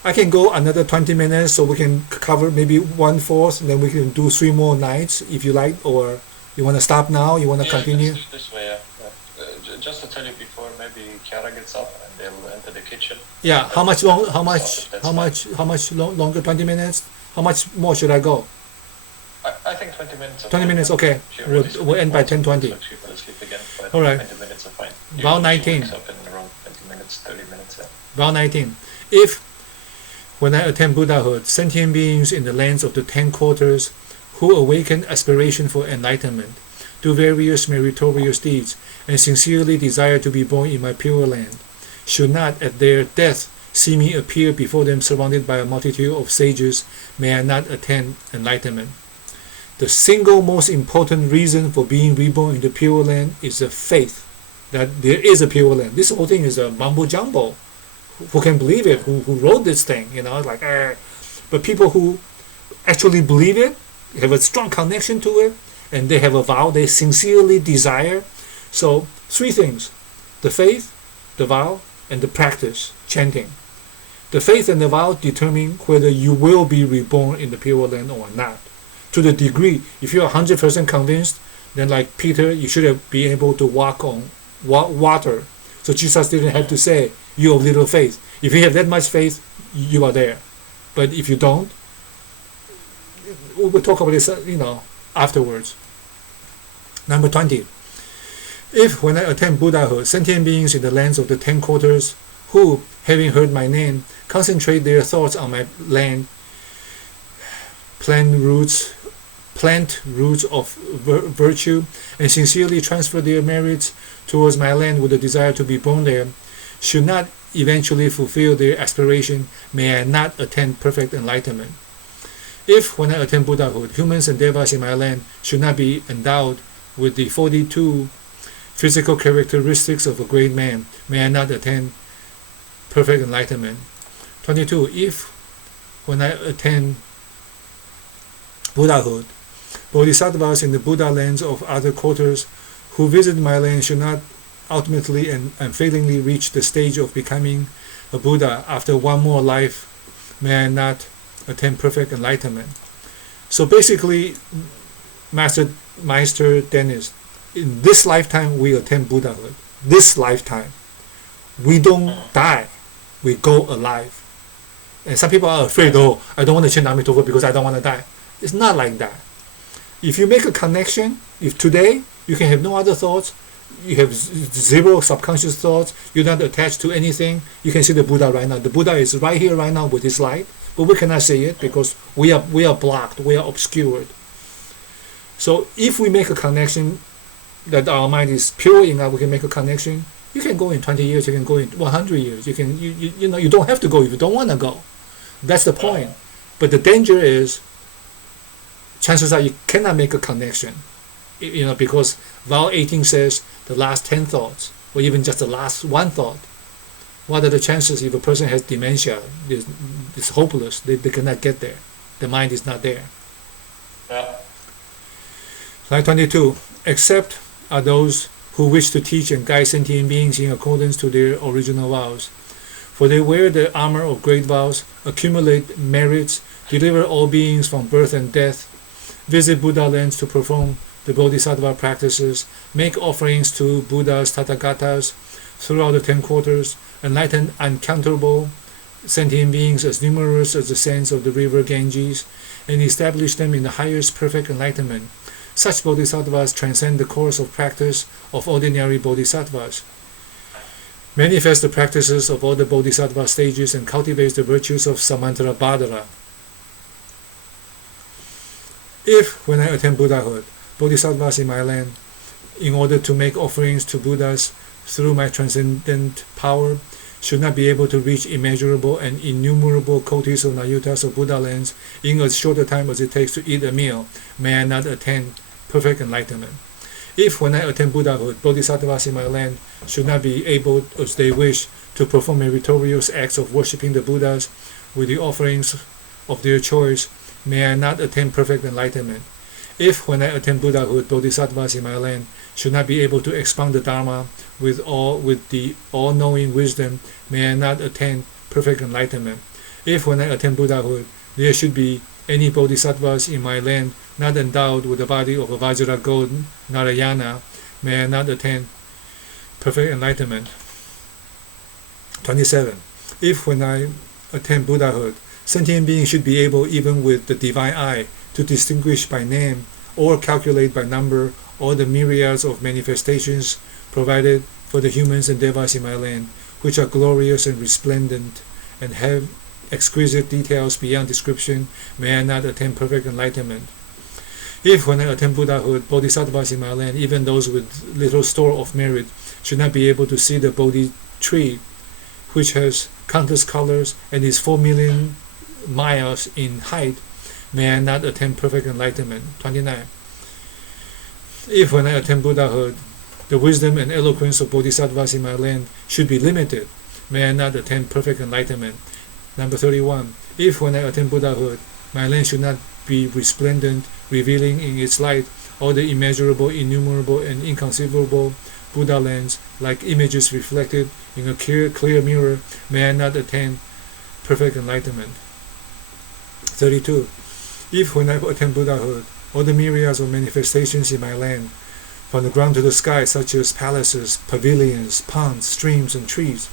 I can go another 20 minutes so we can cover maybe 1/4, and then we can do 3 more nights if you like, or you want to stop now, you want to continue? This way, yeah. Just to tell you before, maybe Kiara gets up and they'll enter the kitchen. Yeah, how much longer? 20 minutes? How much more should I go? I think 20 minutes. 20 minutes, okay. We'll end by 10:20. So she will sleep again, but all right. 20 minutes are fine. Vow 19. Wakes up in around 20 minutes, 30 minutes. Yeah. Vow 19. If, when I attain Buddhahood, sentient beings in the lands of the 10 quarters who awaken aspiration for enlightenment, do various meritorious deeds, and sincerely desire to be born in my pure land, should not at their death see me appear before them surrounded by a multitude of sages, may I not attain enlightenment. The single most important reason for being reborn in the Pure Land is the faith that there is a Pure Land. This whole thing is a mumbo jumbo. Who can believe it? Who wrote this thing? But people who actually believe it, have a strong connection to it, and they have a vow they sincerely desire. So 3 things: the faith, the vow, and the practice, chanting. The faith and the vow determine whether you will be reborn in the Pure Land or not. To the degree, if you're 100% convinced, then like Peter, you should have been able to walk on water. So Jesus didn't have to say, you have little faith. If you have that much faith, you are there. But if you don't, we'll talk about this, afterwards. Number 20. If, when I attain Buddhahood, sentient beings in the lands of the 10 quarters, who, having heard my name, concentrate their thoughts on my land, plant roots of virtue, and sincerely transfer their merits towards my land with a desire to be born there, should not eventually fulfill their aspiration, may I not attain perfect enlightenment. If, when I attain Buddhahood, humans and devas in my land should not be endowed with the 42 physical characteristics of a great man, may I not attain perfect enlightenment. 22. If, when I attain Buddhahood, bodhisattvas in the Buddha lands of other quarters who visit my land should not ultimately and unfailingly reach the stage of becoming a Buddha after one more life, may I not attain perfect enlightenment. So basically, Master Dennis, in this lifetime we attain Buddhahood. This lifetime. We don't die. We go alive. And some people are afraid, I don't want to chant Amitabha because I don't want to die. It's not like that. If you make a connection, if today you can have no other thoughts, you have zero subconscious thoughts, you're not attached to anything, you can see the Buddha right now. The Buddha is right here, right now with his light, but we cannot see it because we are blocked, we are obscured. So if we make a connection, that our mind is pure enough, we can make a connection. You can go in 20 years, you can go in 100 years. You can, you don't have to go if you don't want to go. That's the point. But the danger is, chances are you cannot make a connection, because Vow 18 says the last 10 thoughts, or even just the last one thought. What are the chances if a person has dementia? It's hopeless. They cannot get there. The mind is not there. Yeah. Slide 22. Except are those who wish to teach and guide sentient beings in accordance to their original vows. For they wear the armor of great vows, accumulate merits, deliver all beings from birth and death, visit Buddha lands to perform the Bodhisattva practices, make offerings to Buddhas, Tathagatas throughout the 10 quarters, enlighten uncountable sentient beings as numerous as the sands of the river Ganges, and establish them in the highest perfect enlightenment. Such bodhisattvas transcend the course of practice of ordinary bodhisattvas, manifest the practices of all the bodhisattva stages, and cultivates the virtues of Samantabhadra. If, when I attain Buddhahood, bodhisattvas in my land, in order to make offerings to Buddhas through my transcendent power, should not be able to reach immeasurable and innumerable kotis of nayutas of Buddha lands in as short a time as it takes to eat a meal, may I not attain perfect enlightenment. If, when I attain Buddhahood, bodhisattvas in my land should not be able, as they wish, to perform meritorious acts of worshipping the Buddhas with the offerings of their choice, may I not attain perfect enlightenment. If, when I attain Buddhahood, bodhisattvas in my land should not be able to expound the Dharma with the all-knowing wisdom, may I not attain perfect enlightenment. If, when I attain Buddhahood, there should be any bodhisattvas in my land not endowed with the body of a Vajra god Narayana, may I not attain perfect enlightenment. 27. If, when I attain Buddhahood, sentient beings should be able, even with the divine eye, to distinguish by name or calculate by number all the myriads of manifestations provided for the humans and devas in my land, which are glorious and resplendent and have exquisite details beyond description, may I not attain perfect enlightenment. If, when I attain Buddhahood, bodhisattvas in my land, even those with little store of merit, should not be able to see the Bodhi tree, which has countless colors and is 4 million miles in height, may I not attain perfect enlightenment. 29. If, when I attain Buddhahood, the wisdom and eloquence of bodhisattvas in my land should be limited, may I not attain perfect enlightenment. Number 31. If, when I attain Buddhahood, my land should not be resplendent, revealing in its light all the immeasurable, innumerable, and inconceivable Buddha lands, like images reflected in a clear mirror, may I not attain perfect enlightenment. 32. If when I attain Buddhahood, all the myriads of manifestations in my land, from the ground to the sky, such as palaces, pavilions, ponds, streams, and trees,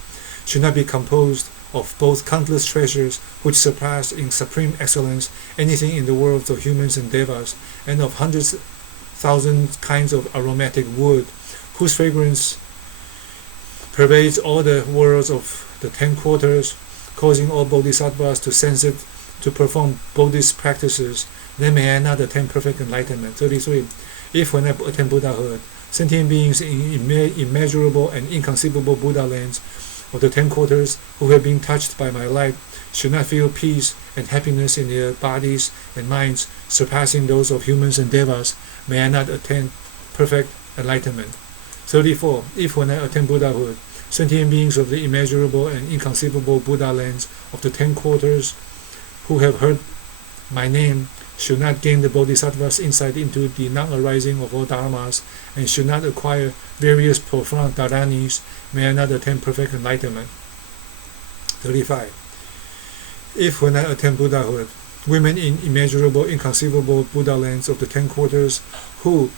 should not be composed of both countless treasures which surpass in supreme excellence anything in the worlds of humans and devas, and of hundreds thousand kinds of aromatic wood, whose fragrance pervades all the worlds of the 10 quarters, causing all bodhisattvas to sense it, to perform Bodhist practices, then may I not attain perfect enlightenment. 33. If when I attain Buddhahood, sentient beings in immeasurable and inconceivable Buddha lands of the 10 quarters who have been touched by my light should not feel peace and happiness in their bodies and minds surpassing those of humans and devas, may I not attain perfect enlightenment. 34. If when I attain Buddhahood, sentient beings of the immeasurable and inconceivable Buddha lands of the 10 quarters who have heard my name should not gain the Bodhisattva's insight into the non-arising of all dharmas and should not acquire various profound dharanis, may I not attain perfect enlightenment. 35. If when I attain Buddhahood, women in immeasurable, inconceivable Buddha lands of the 10 quarters who,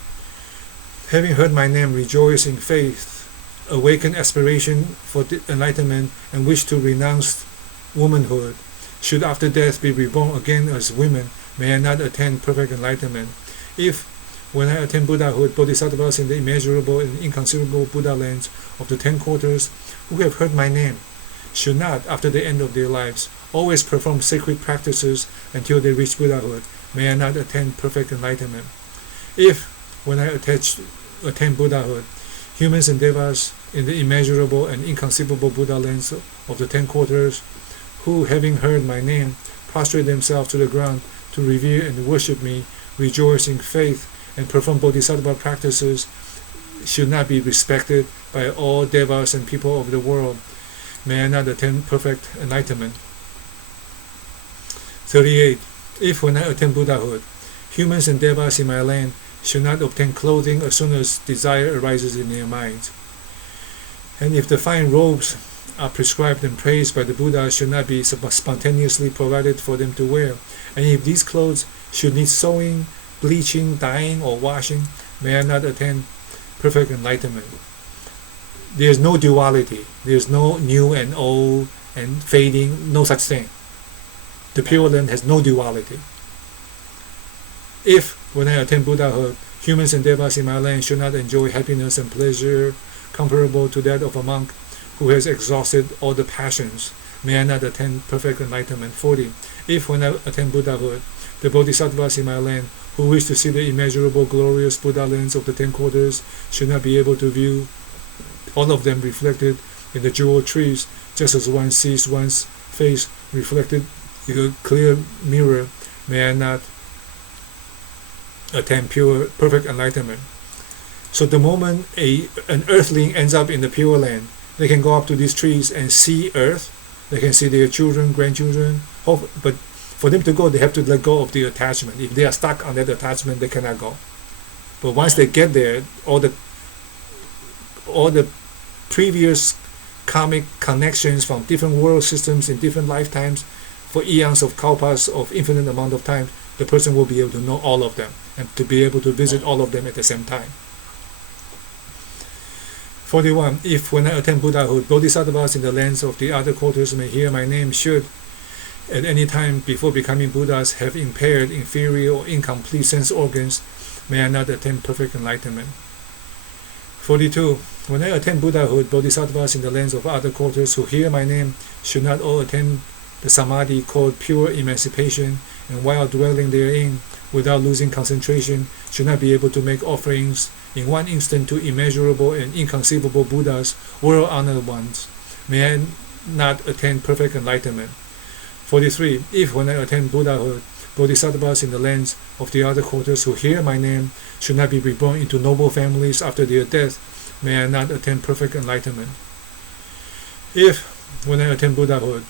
having heard my name, rejoice in faith, awaken aspiration for enlightenment, and wish to renounce womanhood, should after death be reborn again as women, may I not attain perfect enlightenment. If, when I attain Buddhahood, bodhisattvas in the immeasurable and inconceivable Buddha lands of the 10 quarters who have heard my name should not, after the end of their lives, always perform sacred practices until they reach Buddhahood, may I not attain perfect enlightenment. If, when I attain Buddhahood, humans and devas in the immeasurable and inconceivable Buddha lands of the 10 quarters who, having heard my name, prostrate themselves to the ground to revere and worship me, rejoice in faith, and perform bodhisattva practices, should not be respected by all devas and people of the world, may I not attain perfect enlightenment. 38. If when I attain Buddhahood, humans and devas in my land should not obtain clothing as soon as desire arises in their minds, and if the fine robes are prescribed and praised by the Buddha should not be spontaneously provided for them to wear, and if these clothes should need sewing, bleaching, dyeing, or washing, may I not attain perfect enlightenment. There is no duality. There is no new and old and fading, no such thing. The Pure Land has no duality. If, when I attain Buddhahood, humans and devas in my land should not enjoy happiness and pleasure comparable to that of a monk who has exhausted all the passions, may I not attain perfect enlightenment. 40. If, when I attain Buddhahood, the bodhisattvas in my land who wish to see the immeasurable glorious Buddha lands of the 10 quarters should not be able to view all of them reflected in the jewel trees, just as one sees one's face reflected in a clear mirror, may I not attain perfect enlightenment. So the moment an earthling ends up in the Pure Land, they can go up to these trees and see earth. They can see their children, grandchildren. But for them to go, they have to let go of the attachment. If they are stuck on that attachment, they cannot go. But once they get there, all the previous karmic connections from different world systems in different lifetimes, for eons of kalpas of infinite amount of time, the person will be able to know all of them and to be able to visit all of them at the same time. 41. If, when I attain Buddhahood, bodhisattvas in the lands of the other quarters may hear my name, should, at any time before becoming Buddhas, have impaired, inferior, or incomplete sense organs, may I not attain perfect enlightenment. 42. When I attain Buddhahood, bodhisattvas in the lands of other quarters who hear my name should not all attain the samadhi called pure emancipation, and while dwelling therein, without losing concentration, should not be able to make offerings in one instant to immeasurable and inconceivable Buddhas, world-honored ones, may I not attain perfect enlightenment. 43. If, when I attain Buddhahood, bodhisattvas in the lands of the other quarters who hear my name should not be reborn into noble families after their death, may I not attain perfect enlightenment. If, when I attain Buddhahood,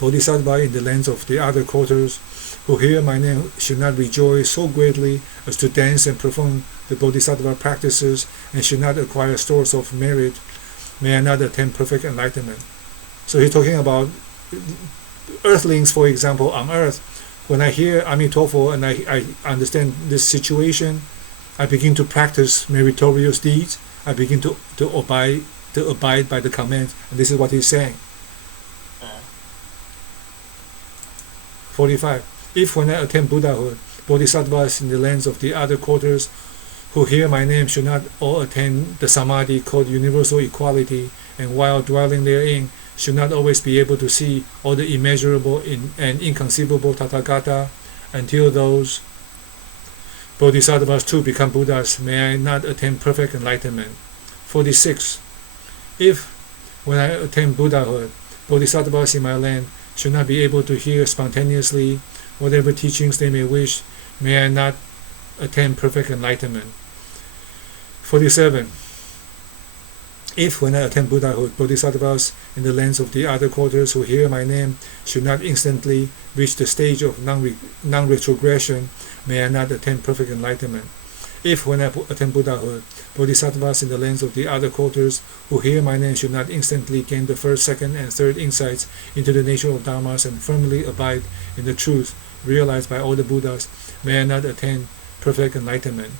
bodhisattva in the lands of the other quarters who hear my name should not rejoice so greatly as to dance and perform the bodhisattva practices and should not acquire stores of merit, may I not attain perfect enlightenment. So he's talking about earthlings, for example, on earth, when I hear Amitofo and I understand this situation, I begin to practice meritorious deeds. I begin to abide by the commands. And this is what he's saying. 45. If when I attain Buddhahood, bodhisattvas in the lands of the other quarters who hear my name should not all attain the samadhi called universal equality, and while dwelling therein should not always be able to see all the immeasurable and inconceivable Tathagata, until those bodhisattvas too become Buddhas, may I not attain perfect enlightenment. 46. If, when I attain Buddhahood, bodhisattvas in my land should not be able to hear spontaneously whatever teachings they may wish, may I not attain perfect enlightenment. 47. If, when I attain Buddhahood, bodhisattvas in the lands of the other quarters who hear my name should not instantly reach the stage of non-retrogression, may I not attain perfect enlightenment. If, when I attain Buddhahood, bodhisattvas in the lands of the other quarters who hear my name should not instantly gain the first, second, and third insights into the nature of dharmas and firmly abide in the truth realized by all the Buddhas, may I not attain perfect enlightenment.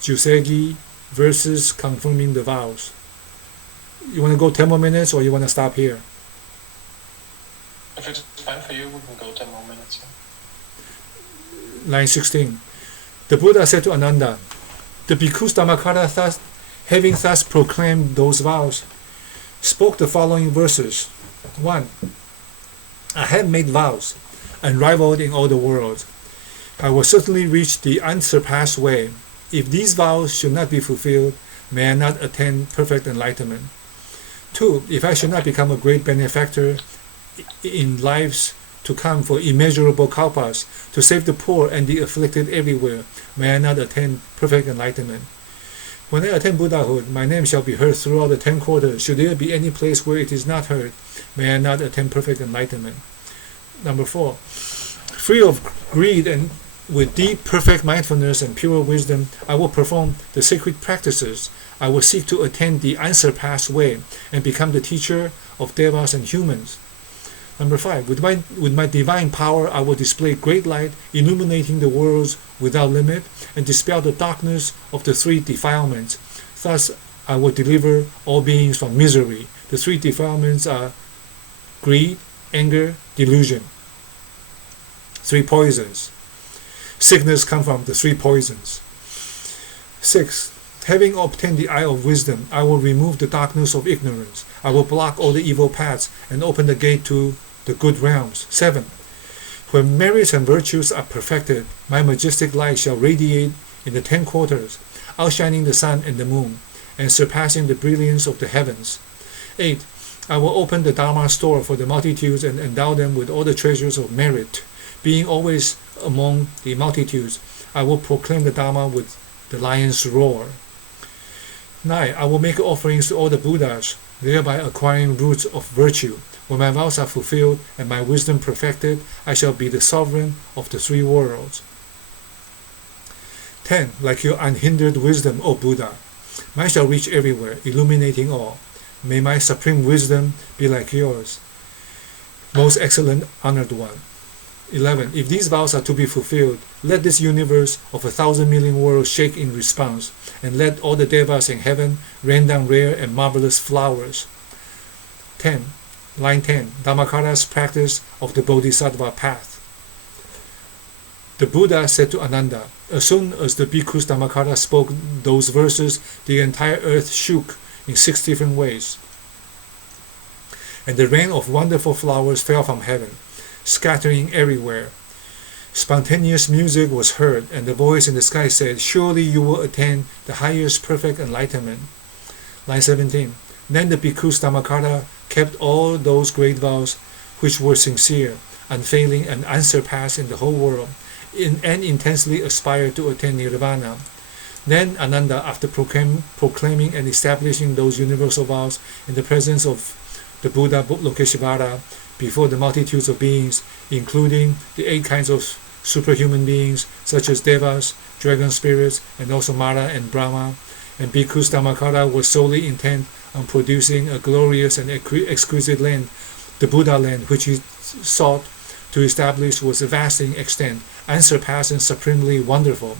Jusegi versus confirming the vows. You want to go 10 more minutes or you want to stop here? If it's fine for you, we can go 10 more minutes. Line 16. The Buddha said to Ananda, the Bhikkhus Dhammakara, having thus proclaimed those vows, spoke the following verses. 1. I have made vows, unrivaled in all the world. I will certainly reach the unsurpassed way. If these vows should not be fulfilled, may I not attain perfect enlightenment. 2. If I should not become a great benefactor in lives to come for immeasurable kalpas, to save the poor and the afflicted everywhere, may I not attain perfect enlightenment. When I attain Buddhahood, my name shall be heard throughout the 10 quarters. Should there be any place where it is not heard, may I not attain perfect enlightenment. Number 4. Free of greed and with deep, perfect mindfulness and pure wisdom, I will perform the sacred practices. I will seek to attain the unsurpassed way and become the teacher of devas and humans. Number 5. With my divine power, I will display great light, illuminating the worlds without limit, and dispel the darkness of the 3 defilements. Thus, I will deliver all beings from misery. The 3 defilements are greed, anger, delusion. 3 poisons. Sickness comes from the 3 poisons. 6. Having obtained the eye of wisdom, I will remove the darkness of ignorance. I will block all the evil paths and open the gate to the good realms. 7. When merits and virtues are perfected, my majestic light shall radiate in the 10 quarters, outshining the sun and the moon, and surpassing the brilliance of the heavens. 8. I will open the Dharma store for the multitudes and endow them with all the treasures of merit. Being always among the multitudes, I will proclaim the Dharma with the lion's roar. 9. I will make offerings to all the Buddhas, thereby acquiring roots of virtue. When my vows are fulfilled and my wisdom perfected, I shall be the sovereign of the 3 worlds. 10. Like your unhindered wisdom, O Buddha, mine shall reach everywhere, illuminating all. May my supreme wisdom be like yours, most excellent, honored one. 11. If these vows are to be fulfilled, let this universe of 1,000 million worlds shake in response, and let all the devas in heaven rain down rare and marvelous flowers. 10. Line 10. Dhammakara's practice of the Bodhisattva path. The Buddha said to Ananda, as soon as the Bhikkhus Dhammakara spoke those verses, the entire earth shook in 6 different ways, and the rain of wonderful flowers fell from heaven, scattering everywhere. Spontaneous music was heard, and the voice in the sky said, surely you will attain the highest perfect enlightenment. Line 17. Then the Bhikkhus Dhammakara kept all those great vows which were sincere, unfailing, and unsurpassed in the whole world, and intensely aspired to attain nirvana. Then Ananda, after proclaiming and establishing those universal vows in the presence of the Buddha Lokeshvara, before the multitudes of beings, including the 8 kinds of superhuman beings, such as devas, dragon spirits, and also Mara and Brahma, and Bhikkhus Dhammakara was solely intent on producing a glorious and exquisite land The Buddha land which he sought to establish was vast in extent, unsurpassed and supremely wonderful,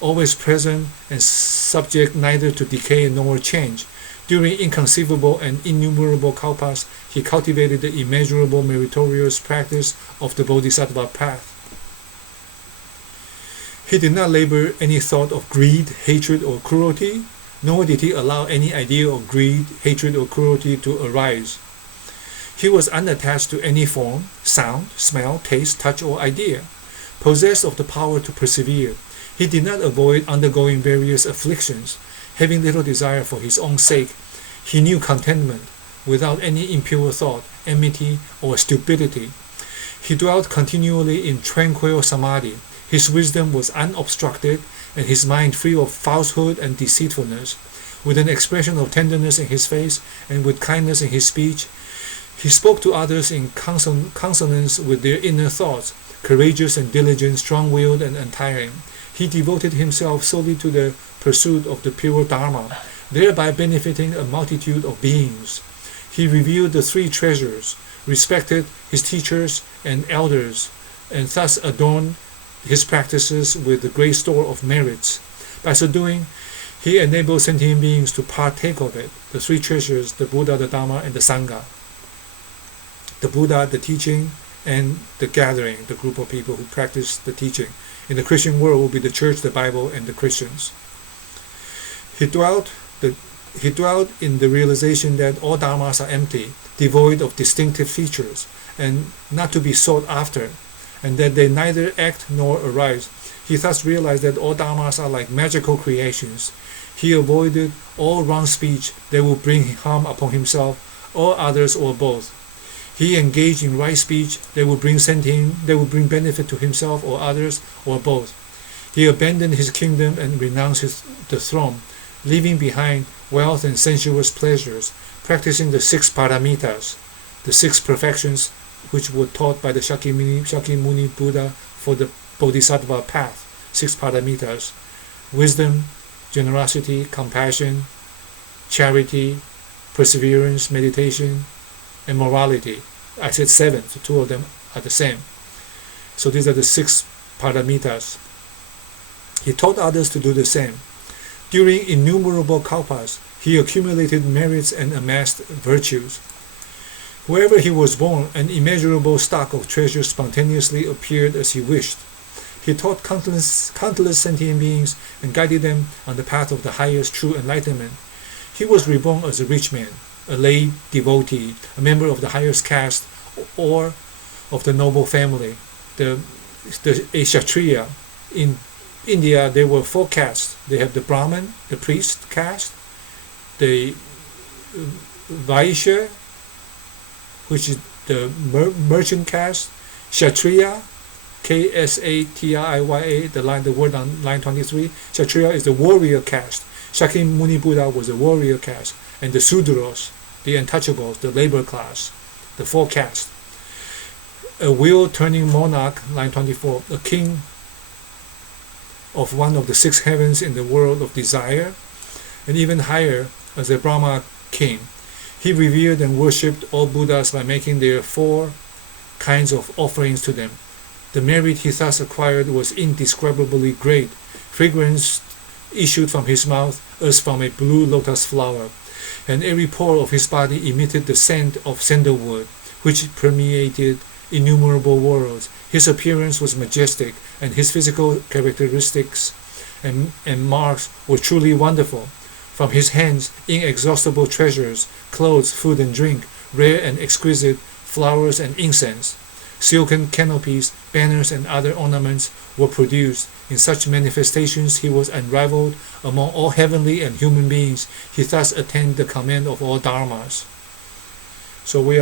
always present and subject neither to decay nor change. During inconceivable and innumerable kalpas, he cultivated the immeasurable meritorious practice of the Bodhisattva path. He did not labor any thought of greed, hatred, or cruelty, nor did he allow any idea of greed, hatred, or cruelty to arise. He was unattached to any form, sound, smell, taste, touch, or idea. Possessed of the power to persevere, he did not avoid undergoing various afflictions. Having little desire for his own sake, he knew contentment without any impure thought, enmity, or stupidity. He dwelt continually in tranquil samadhi. His wisdom was unobstructed, and his mind free of falsehood and deceitfulness. With an expression of tenderness in his face, and with kindness in his speech, he spoke to others in consonance with their inner thoughts, courageous and diligent, strong-willed and untiring. He devoted himself solely to the pursuit of the pure Dharma, thereby benefiting a multitude of beings. He revealed the three treasures, respected his teachers and elders, and thus adorned his practices with a great store of merits. By so doing, he enabled sentient beings to partake of it, the three treasures, the Buddha, the Dharma, and the Sangha. The Buddha, the teaching, and the gathering, the group of people who practice the teaching. In the Christian world will be the church, the Bible, and the Christians. He dwelt in the realization that all dharmas are empty, devoid of distinctive features, and not to be sought after, and that they neither act nor arise. He thus realized that all dharmas are like magical creations. He avoided all wrong speech that will bring harm upon himself, or others, or both. He engaged in right speech that will bring benefit to himself or others, or both. He abandoned his kingdom and renounced the throne, leaving behind wealth and sensuous pleasures, practicing the 6 paramitas, the 6 perfections which were taught by the Shakyamuni Buddha for the Bodhisattva path. 6 paramitas: wisdom, generosity, compassion, charity, perseverance, meditation, and morality. I said 7, so 2 of them are the same. So these are the 6 paramitas. He taught others to do the same. During innumerable kalpas, he accumulated merits and amassed virtues. Wherever he was born, an immeasurable stock of treasure spontaneously appeared as he wished. He taught countless sentient beings and guided them on the path of the highest true enlightenment. He was reborn as a rich man, a lay devotee, a member of the highest caste or of the noble family, a Kshatriya. In India, there were 4 castes. They have the Brahmin, the priest caste, the Vaishya, which is the merchant caste, Kshatriya, Ksatiya, the word on line 23. Kshatriya is the warrior caste. Shakyamuni Buddha was a warrior caste, and the Sudras, the untouchables, the labor class, the 4 castes. A wheel-turning monarch, line 24, a king of one of the 6 heavens in the world of desire, and even higher as a Brahma king. He revered and worshipped all Buddhas by making their 4 kinds of offerings to them. The merit he thus acquired was indescribably great. Fragrance issued from his mouth as from a blue lotus flower, and every pore of his body emitted the scent of sandalwood, which permeated innumerable worlds. His appearance was majestic, and his physical characteristics and marks were truly wonderful. From his hands, inexhaustible treasures, clothes, food and drink, rare and exquisite flowers and incense, silken canopies, banners, and other ornaments were produced. In such manifestations he was unrivaled among all heavenly and human beings. He thus attained the command of all dharmas. So we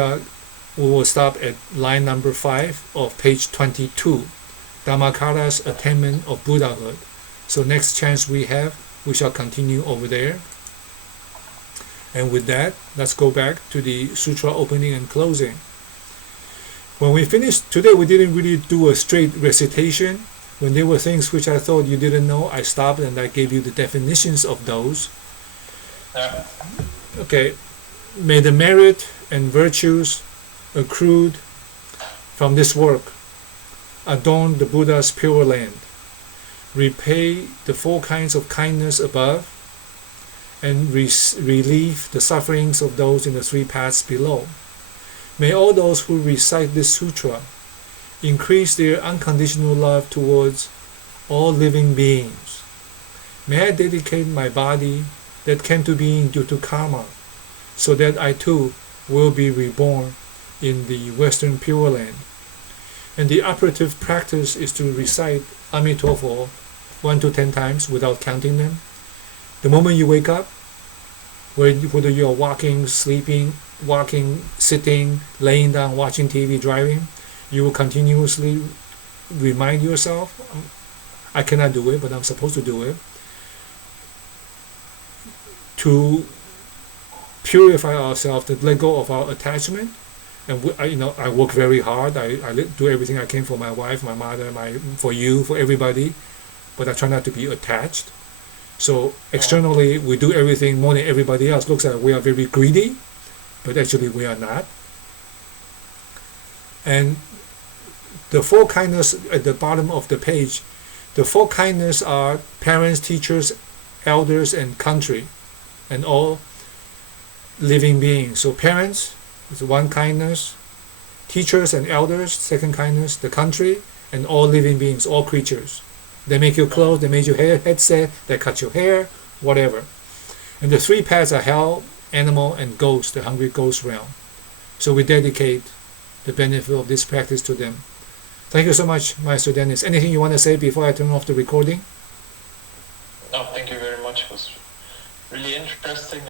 will stop at line number 5 of page 22, Dhammakara's attainment of Buddhahood. So next chance we have, we shall continue over there. And with that, let's go back to the sutra opening and closing. When we finished today, we didn't really do a straight recitation. When there were things which I thought you didn't know, I stopped and I gave you the definitions of those. Yeah. Okay. May the merit and virtues accrued from this work adorn the Buddha's Pure Land, repay the 4 kinds of kindness above, and relieve the sufferings of those in the 3 paths below. May all those who recite this sutra increase their unconditional love towards all living beings. May I dedicate my body that came to being due to karma, so that I too will be reborn in the Western Pure Land. And the operative practice is to recite Amitofo 1 to 10 times without counting them. The moment you wake up, whether you're walking, sleeping, walking, sitting, laying down, watching TV, driving, you will continuously remind yourself, I cannot do it, but I'm supposed to do it, to purify ourselves, to let go of our attachment. And I work very hard. I do everything I can for my wife, my mother, for you, for everybody, but I try not to be attached. So externally, we do everything more than everybody else. Looks like we are very greedy, but actually we are not. And the 4 kindness at the bottom of the page, the 4 kindness are parents, teachers, elders, and country, and all living beings. So parents is 1 kindness, teachers and elders, 2nd kindness, the country, and all living beings, all creatures. They make your clothes, they make your headset, they cut your hair, whatever. And the 3 paths are hell, animal, and ghost, the hungry ghost realm. So we dedicate the benefit of this practice to them. Thank you so much, Maestro Dennis. Anything you want to say before I turn off the recording? No, thank you very much. It was really interesting.